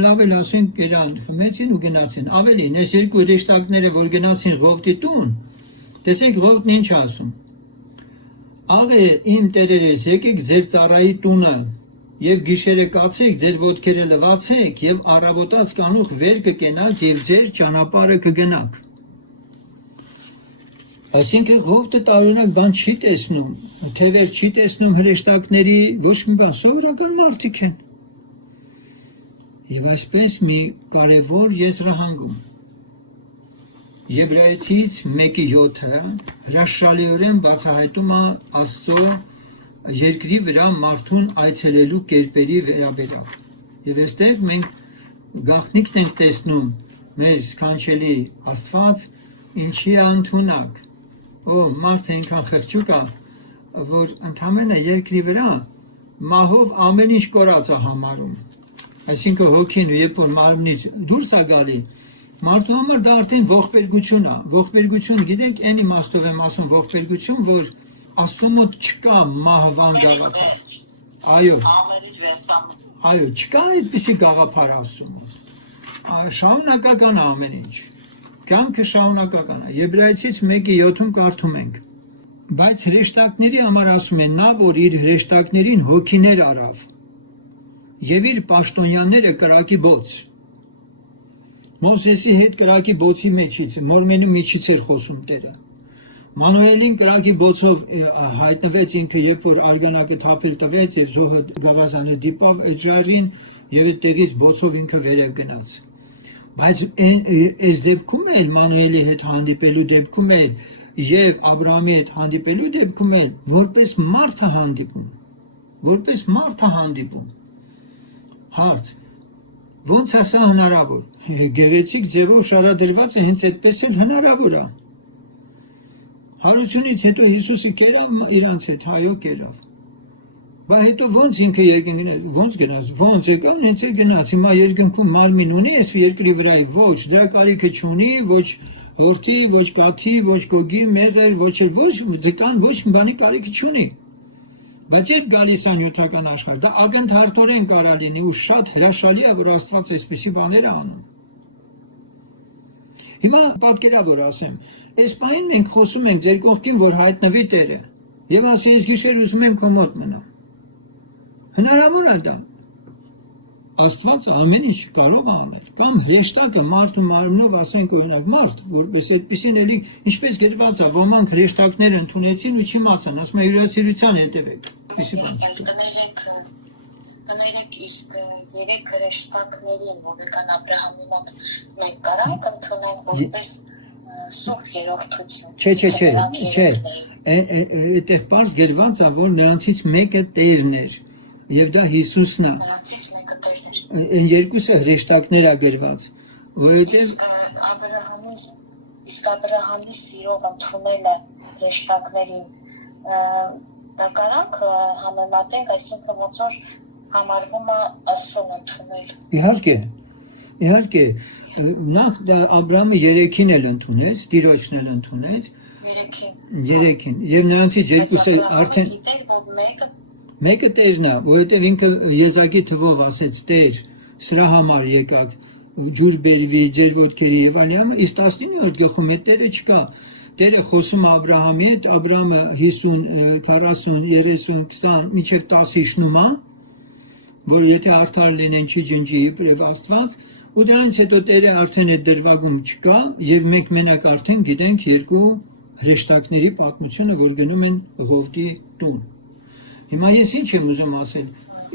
Լավ էլ ասենք կերան, խմեցին ու գնացին, ավելին, այս երկու հրեշտակները, որ գնացին Ղովտի տուն, տեսեք Ղովտն ինչ ասում, աղե իմ տերերես, եկեք ձեր ծառայի տունը, եւ գիշերը կացեք, ձեր ոտքերը լվացեք եւ առավոտած կանուխ վեր կկենաք եւ ձեր ճանապարհը կգնաք։ Այսինքն Ղովտը տարօրինակ բան չի տեսնում, թևեր չի տեսնում հրեշտակների, ոչ մի բան, սովորական մարդիկ են։ Եվ այսպես մի կարևոր եզրահանգում։ Եբրայեցից 1:7-ը հրաշալիորեն բացահայտում է Աստծո երկրի վրա մարդուն այցելելու կերպերի վերաբերյալ։ Եվ այստեղ մենք գաղտնիքն ենք տեսնում մեր սքանչելի Աստված ինչի է ընդունակ։ Մարդը այնքան խղճուկ է, որ ընդամենը երկրի վրա մահով ամեն ինչ կորած է համարում։ Այսինքն հոգին երբ որ մարմնից դուրս է գալի, մարդու համար դա արդեն ողբերգություն է։ Ողբերգություն, գիտեք, այն իմաստով եմ ասում ողբերգություն, որ Աստծո մոտ չկա մահվան գաղափար։ Այո, չկա այդպիսի գաղափար Աստծո մոտ։ Շարունակական է ամեն ինչ։ Կյանքը շարունակական է։ Եբրայեցից 1:7-ում կարդում ենք. բայց հրեշտակների համար ասում են նա, որ իր հրեշտակներին հոգիներ արավ եւ իր պաշտոնյաները կրակի բոց։ Մովսեսի հետ կրակի բոցի մեջից, Մորմենու միջից էր խոսում Տերը։ Մանուելին կրակի բոցով հայտնվեց ինքը, երբ որ արգանակը թափել տվեց եւ զոհը գավազանը դիպավ այդ ժայռին եւ այդտեղից բոցով ինքը վերև գնաց։ Բայց այս դեպքում էլ Մանուելի հետ հանդիպելու դեպքում էլ եւ Աբրահամի հետ հանդիպելու դեպքում էլ որպես մարդ հանդիպում։ Հարց. ոնց է սա հնարավոր։ Գեղեցիկ ձևով շարադրված է, հենց այդպես էլ հնարավոր է։ Հարությունից հետո Հիսուսը կերավ իրանց հետ, հայո կերավ։ Բայց հետո ոնց ինքը ոնց եկավ, հենց է գնաց։ Հիմա երկնքում մարմին ունի, այս երկրի վրա ոչ, դրա կարիքը չունի, ոչ հորթի, ոչ կաթի, ոչ գոգի, մեղր, ոչ ձկան, ոչ բանի կարիքը չունի։ Բայց երբ գալիս է նյութական աշխարհ, դա ակնթարթորեն կարա լինի ու շատ հրաշալի է, որ Աստված այսպիսի բաներ է անում։ Հիմա պատկերավոր ասեմ, այս պահին մենք խոսում ենք ձեր կողքին, որ հայտնվի Տերը, եւ ասի ես գիշեր ուզում եմ քո մոտ մնամ։ Հնարավոր է դա։ Աստված ամեն ինչ կարող է անել, կամ հրեշտակը մարդու մարմնով ասենք օրինակ մարդ, որպես այդպեսին էլի ինչպես գրված է, ոմանք հրեշտակներ ընդունեցին ու չիմացան, ասում է հյուրասիրության հետևեք։ Կներեք իսկ երեք հրեշտակներին, որ եկան Աբրահամի մոտ, մենք կարանք ընդունենք որպես սուրբ երրորդություն։ Չէ։ Այդտեղ պարզ գրված է, որ նրանցից մեկը Տերն էր, եւ դա Հիսուսն է։ Նրանցից մեկը Տերն էր։ Այն երկուսը հրեշտակներ է գրված, որովհետեւ իսկ Աբրահամի սիրով ընդունելը հրեշտակներին դա կարանք համեմատենք, այսինքն ոնց որ համարվում է Աստծուն ընդունել։ Իհարկե, նախ դա Աբրահամը 3-ին էլ ընդունեց, Տիրոջն էլ ընդունեց։ 3-ին։ Եվ նրանցից երկուսը արդեն գիտեր, որ մեկը Տերն է, որովհետև ինքը եզակի թվով ասեց Տեր, սրա համար եկակ, ջուր բերվի ձեր ոտքերի եւ այլն, իսկ 19-րդ գլխում այդ Տերը չկա։ Տերը խոսում է Աբրահամի հետ, Աբրահամը 50, 40, 30, 20 մինչև 10 հիշնում է, որ եթե արդար լինեն չի ջնջի իբրև Աստված, ու դրանից հետո Տերը արդեն այդ դրվագում չկա եւ մենք մենակ արդեն գիտենք երկու հրեշտակների պատմությունը, որ գնում են Ղովտի տուն։ Հիմա ես ինչ եմ ուզում ասել,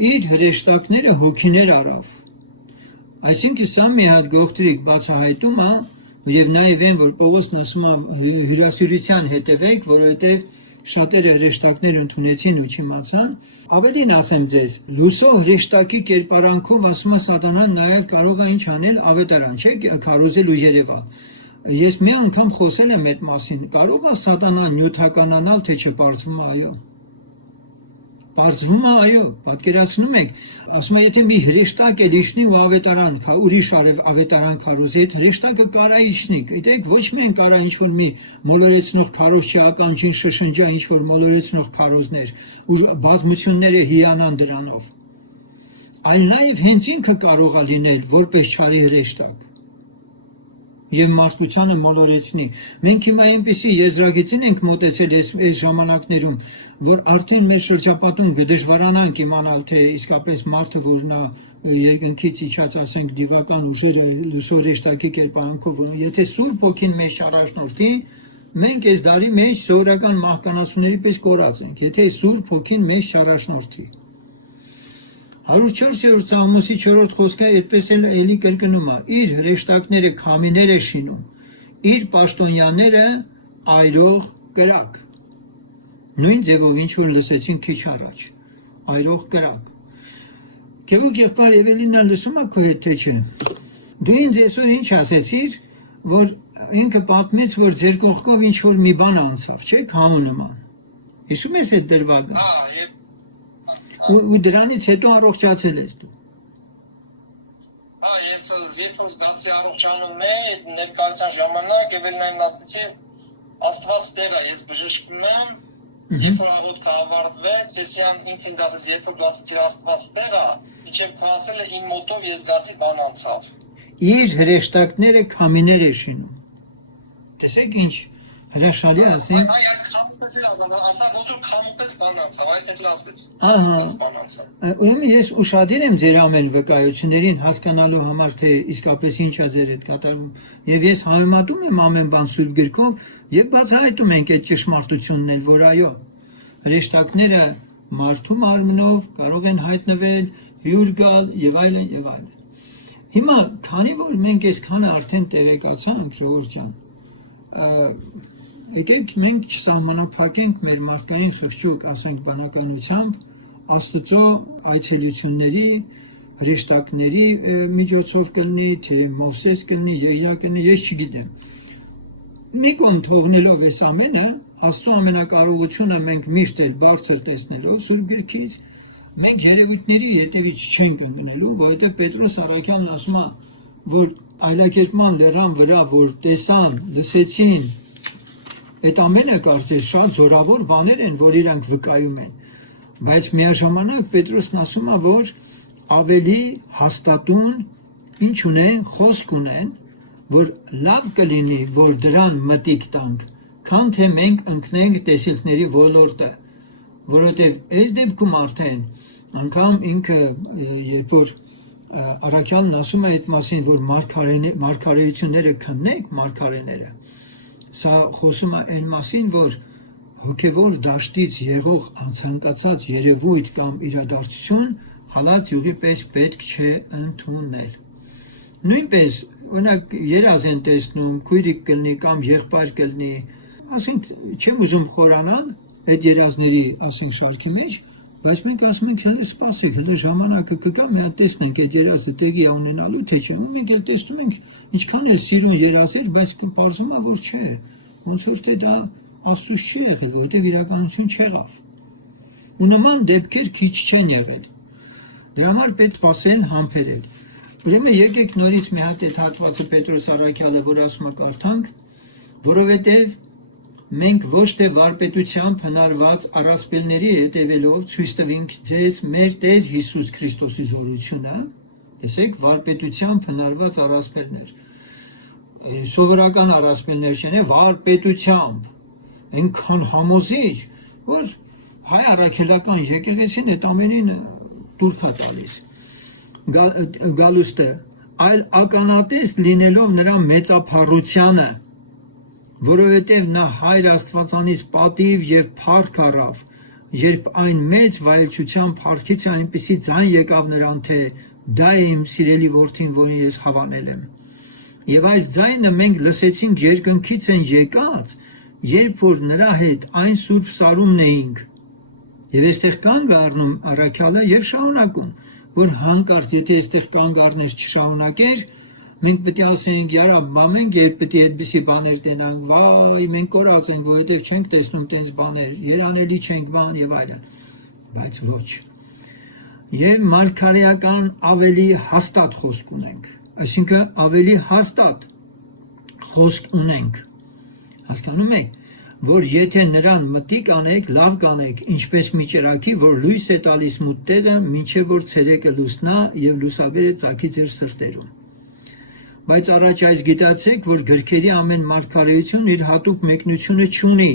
իր հրեշտակները հոգիներ արավ։ Այսինքն սա մի հատ գողտրիկ բացահայտում է եւ նաեւ այն, որ Պողոսն ասում է հյուրասիրության հետևեք, որովհետեւ շատերը հրեշտակներ ընդունեցին ու չիմացան։ Ավելին ասեմ ձեզ, լուսո հրեշտակի կերպարանքով ասում է Սատանան նաև կարող է ինչ անել ավետարան, չէ՞, քարոզել ու Երևալ։ Ես մի անգամ խոսել եմ այդ մասին, կարող է Սատանան նյութականանալ, թե չպարծվում է, այո։ Պարծվում է, այո, պատկերացնում եք, ասում է եթե մի հրեշտակ է իջնի ու ավետարան, ուրիշ ավետարան քարոզի, այդ հրեշտակը կարա իջնի, գիտեք, ոչ միայն կարա ինչ-որ մի մոլորեցնող քարոզ չականջին շշնջա ինչ-որ մոլորեցնող քարոզներ, ու բազմությունները հիանան դրանով, այլ նաև հենց ինքը կարող է լինել որպես չարի հրեշտակ եւ մարդկությանը մոլորեցնի։ Մենք հիմա այնպեսի եզրագիծին ենք մոտեցել այս ժամանակներում, որ արդեն մեր շրջապատում կդժվարանանք իմանալ, թե իսկապես մարդը որն է երկնքից իջած, ասենք, դիվական ուժերը լուսո հրեշտակի կերպարանքով, եթե Սուրբ Հոգին մեզ առաջնորդի, մենք այս դարի մեջ սովորական մահկանացուների պես կորած ենք, եթե Սուրբ Հոգին մեզ առաջնորդի։ 104-րդ Սաղմոսի 4-րդ խոսքը այդպես էլի կրկնում է. իր հրեշտակները քամիներ է շինում, իր պաշտոնյաները այրող կրակ։ Նույն ձևով ինչ որ լսեցին քիչ առաջ, այրող կրակ։ Գևոք եղբայր Եվելինա լսում եք քո հետ թե չէ։ Դու ինձ այսօր ինչ ասեցիր, որ ինքը պատմեց, որ ձեր կողքով ինչ որ մի բան անցավ, չէ՞, համու նման։ Հիշում ես այդ դրվագը։ Ու դրանից հետո առողջացել ես դու։ Ես երբ որ զգացի առողջանում է, ներկայացան ժամանակ Եվելինային ասեցի Աստված Տեր է, ես բժշկում եմ, երբ որ աղոթքը ավարտվեց, ես ինքին ասեց, երբ որ ասեցի Աստված Տեր է, իջև քո ասելը իմ մոտով ես զգացի բան անցավ։ Իր հրեշտակները քամիներ է շինում։ Տեսեք ինչ հրաշալի ասենք։ ասա ոնց որ քամուպես բանանց, այդպես լացվեց։ Ահա։ Բանանց։ Ուրեմն ես ուշադիր եմ ձեր ամեն վկայություններին հասկանալու համար, թե իսկապես ինչ է ձեր հետ կատարվում։ Եվ ես համեմատում եմ ամեն բան Սուրբ գրքով եւ բացահայտում ենք այդ ճշմարտությունն էլ, որ այո, հրեշտակները մարդու մարմնով կարող են հայտնվել, հյուր գալ եւ այլն եւ այլն։ Հիմա, քանի որ մենք այսքանը արդեն տեղեկացանք, ժողովուրդ ջան, եկեք մենք չսահմանափակենք մեր մարդկային խղճուկ, ասենք բանականությամբ, Աստծո այցելությունների, հրեշտակների միջոցով կլինի, թե Մովսես կլինի, Եղիա կլինի, ես չգիտեմ։ Մի կողմ թողնելով այս ամենը, Աստծո ամենակարողությունը մենք միշտ էլ բարձր տեսնելով Սուրբ գրքից, մենք երևույթների հետևից չենք ընկնելու, որովհետև Պետրոս առաքյալն ասում է, որ այլակերպման լեռան վրա, որ տեսան, լսեցին, այդ ամենը կարծես շատ զորավոր բաներ են, որ իրանք վկայում են, բայց միաժամանակ Պետրոսն ասում է, որ ավելի հաստատուն ինչ ունեն, խոսք ունեն, որ լավ կլինի, որ դրան մտիկ տանք, քան թե մենք ընկնենք տեսիլքների ոլորտը, որովհետև այս դեպքում արդեն անգամ ինքը երբ որ առաքյալն ասում է այդ մասին, որ մարգարեությունները քննեք, մարգարեները, սա խոսում է այն մասին, որ հոգևոր դաշտից եղող անցանկացած երևույթ կամ իրադարձություն հալած յուղի պես պետք չէ ընդունել։ Նույնպես, օրինակ երազ են տեսնում, քույրիկ կլինի կամ եղբայր կլինի, ասենք չեմ ուզում խորանալ այդ երազների, ասենք շարքի մեջ, բայց մենք ասում ենք հələ սպասեք, հələ ժամանակը կգա, մի հատ տեսնենք այդ երազը տեղի է ունենալու, թե չէ։ Մենք էլ տեսնում ենք ինչքան էլ սիրուն երազեր, բայց պարզվում է, որ չէ։ Ոնց որ թե դա Աստծուց չի եղել, որովհետև իրականություն չեղավ։ Ու նման դեպքեր քիչ չեն եղել։ Դրա համար պետք սպասել, համբերել։ Ուրեմն եկեք նորից մի հատ այդ հատվածը Պետրոս առաքյալը, որ ասում է կարդանք, որովհետև մենք ոչ թե վարպետությամբ հնարված առասպելների հետևելով ցույց տվենք ձեզ մեր Տեր Հիսուս Քրիստոսի զորությունը, տեսեք, վարպետությամբ հնարված առասպելներ։ Սովորական առասպելներ չեն, վարպետությամբ, այնքան համոզիչ, որ հայ առաքելական եկեղեցին այդ ամենին դուրք է տալիս։ Գալուստը, այլ ականատես լինելով նրա մեծափառությանը, որովհետև նա Հայր Աստվածանից պատիվ եւ փառք առավ, երբ այն մեծ վայելչության փառքից այնպիսի ձայն եկավ նրան, թե դա է իմ սիրելի որդին, որին ես հավանել եմ։ Եվ այս ձայնը մենք լսեցինք երկնքից են եկած, երբ որ նրա հետ այն սուրբ սարումն էինք։ Եվ այստեղ կանգ առնում առաքյալը եւ շարունակում, որ հանկարծ եթե այստեղ կանգ առներ չշարունակեր, մենք պետք է ասենք, «Яրա, մամենք, երբ պետք է այդպիսի բաներ տենանք, վայ, մենք կորած ենք, որովհետև չենք տեսնում տենց բաներ, երանելի չենք բան եւ այլն»։ Բայց ոչ։ Եվ մարգարեական ավելի հաստատ խոսք ունենք, այսինքն ավելի հաստատ խոսք ունենք։ Հասկանում եք, որ եթե նրան մտիկ անեք, լավ կանեք, ինչպես մի ճրագի, որ լույս է տալիս մութ տեղը, մինչև որ ցերեկը լուսնա եւ լուսաբերը ծագի ձեր սրտերում։ Բայց առաջ այս գիտացեք, որ գրքերի ամեն մարգարեություն իր հատուկ մեկնությունը չունի,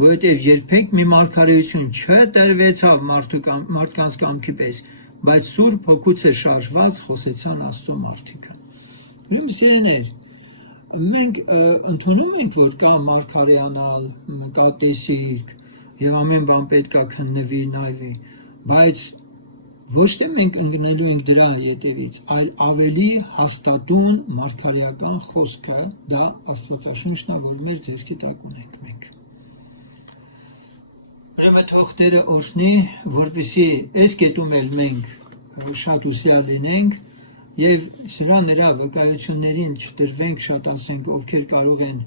որովհետև երբեք մի մարգարեություն չտրվեցավ մարդկանց կամքի պես, բայց Սուրբ Հոգուց է շարժված խոսեցան Աստծո մարդիկը։ Ուրեմն սիրելիներ, մենք ընդունում ենք, որ կա մարգարեանալ, կա տեսիք եւ ամեն բան պետք է քննվի, նայվի, բայց ոչ թե մենք ընկնելու ենք դրա հետևից, այլ ավելի հաստատուն մարգարեական խոսքը, դա Աստվածաշունչն է, որ մեր ձեռքի տակ ունենք մենք։ Ուրեմն թող Տերը օրհնի, որպեսզի այս կետում էլ մենք շատ ուսյալ լինենք եւ սրա նրա վկայություններին չտրվենք, շատ ասենք, ովքեր կարող են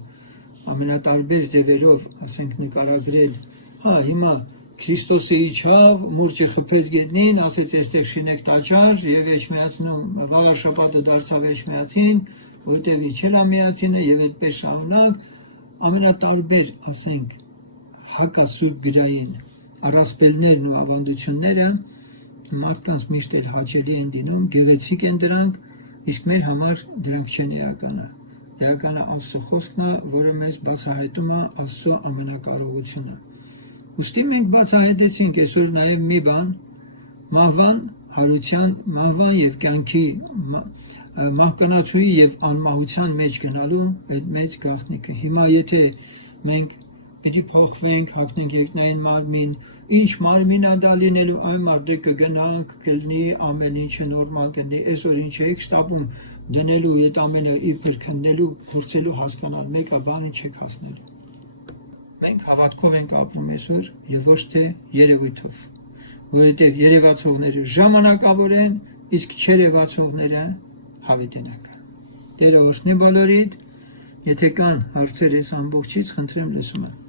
ամենատարբեր ձևերով, ասենք, նկարագրել, հա, հիմա Քրիստոսը իջավ, մուրճը խփեց գետնին, ասեց այստեղ շինեք տաճար եւ էջմիածնում վաղաշաբաթը դարձավ էջմիածին, որտեղ իջել է միածինը եւ այդպես շարունակ ամենատարբեր, ասենք, հակասուրբ գրային առասպելներն ու ավանդությունները մարդկանց միշտ էլ հաճելի են դինում, գեղեցիկ են դրանք, իսկ մեր համար դրանք չեն էականը։ Էականը Աստծո խոսքն է, որը մեզ բացահայտում է Աստծո ամենակարողությունը։ Ոստի մենք բացահայտեցինք այսօր նաև մի բան, մահվան, հարության, մահվան եւ կյանքի մահկանացուի եւ անմահության մեջ գնալու այդ մեծ գաղտնիքը։ Հիմա եթե մենք պիտի փոխվենք, հագնենք երկնային մարմին, ինչ մարմին է դա լինելու, այն մարդը կգնանք, կլինի ամեն ինչը նորմալ կլինի, այսօր ինչ եք ստապում դնելու այդ ամենը իբր քննելու, փորձելու հասկանալ, մեկը բանը չեք հասնելու։ Մենք հավատքով ենք ապրում այսօր եւ ոչ թե երևույթով, որովհետեւ երևացողները ժամանակավոր են, իսկ չերևացողները հավիտենական։ Տերը օրհնի բոլորիդ, եթե կան հարցեր այս ամբողջից, խնդրեմ լսում եմ։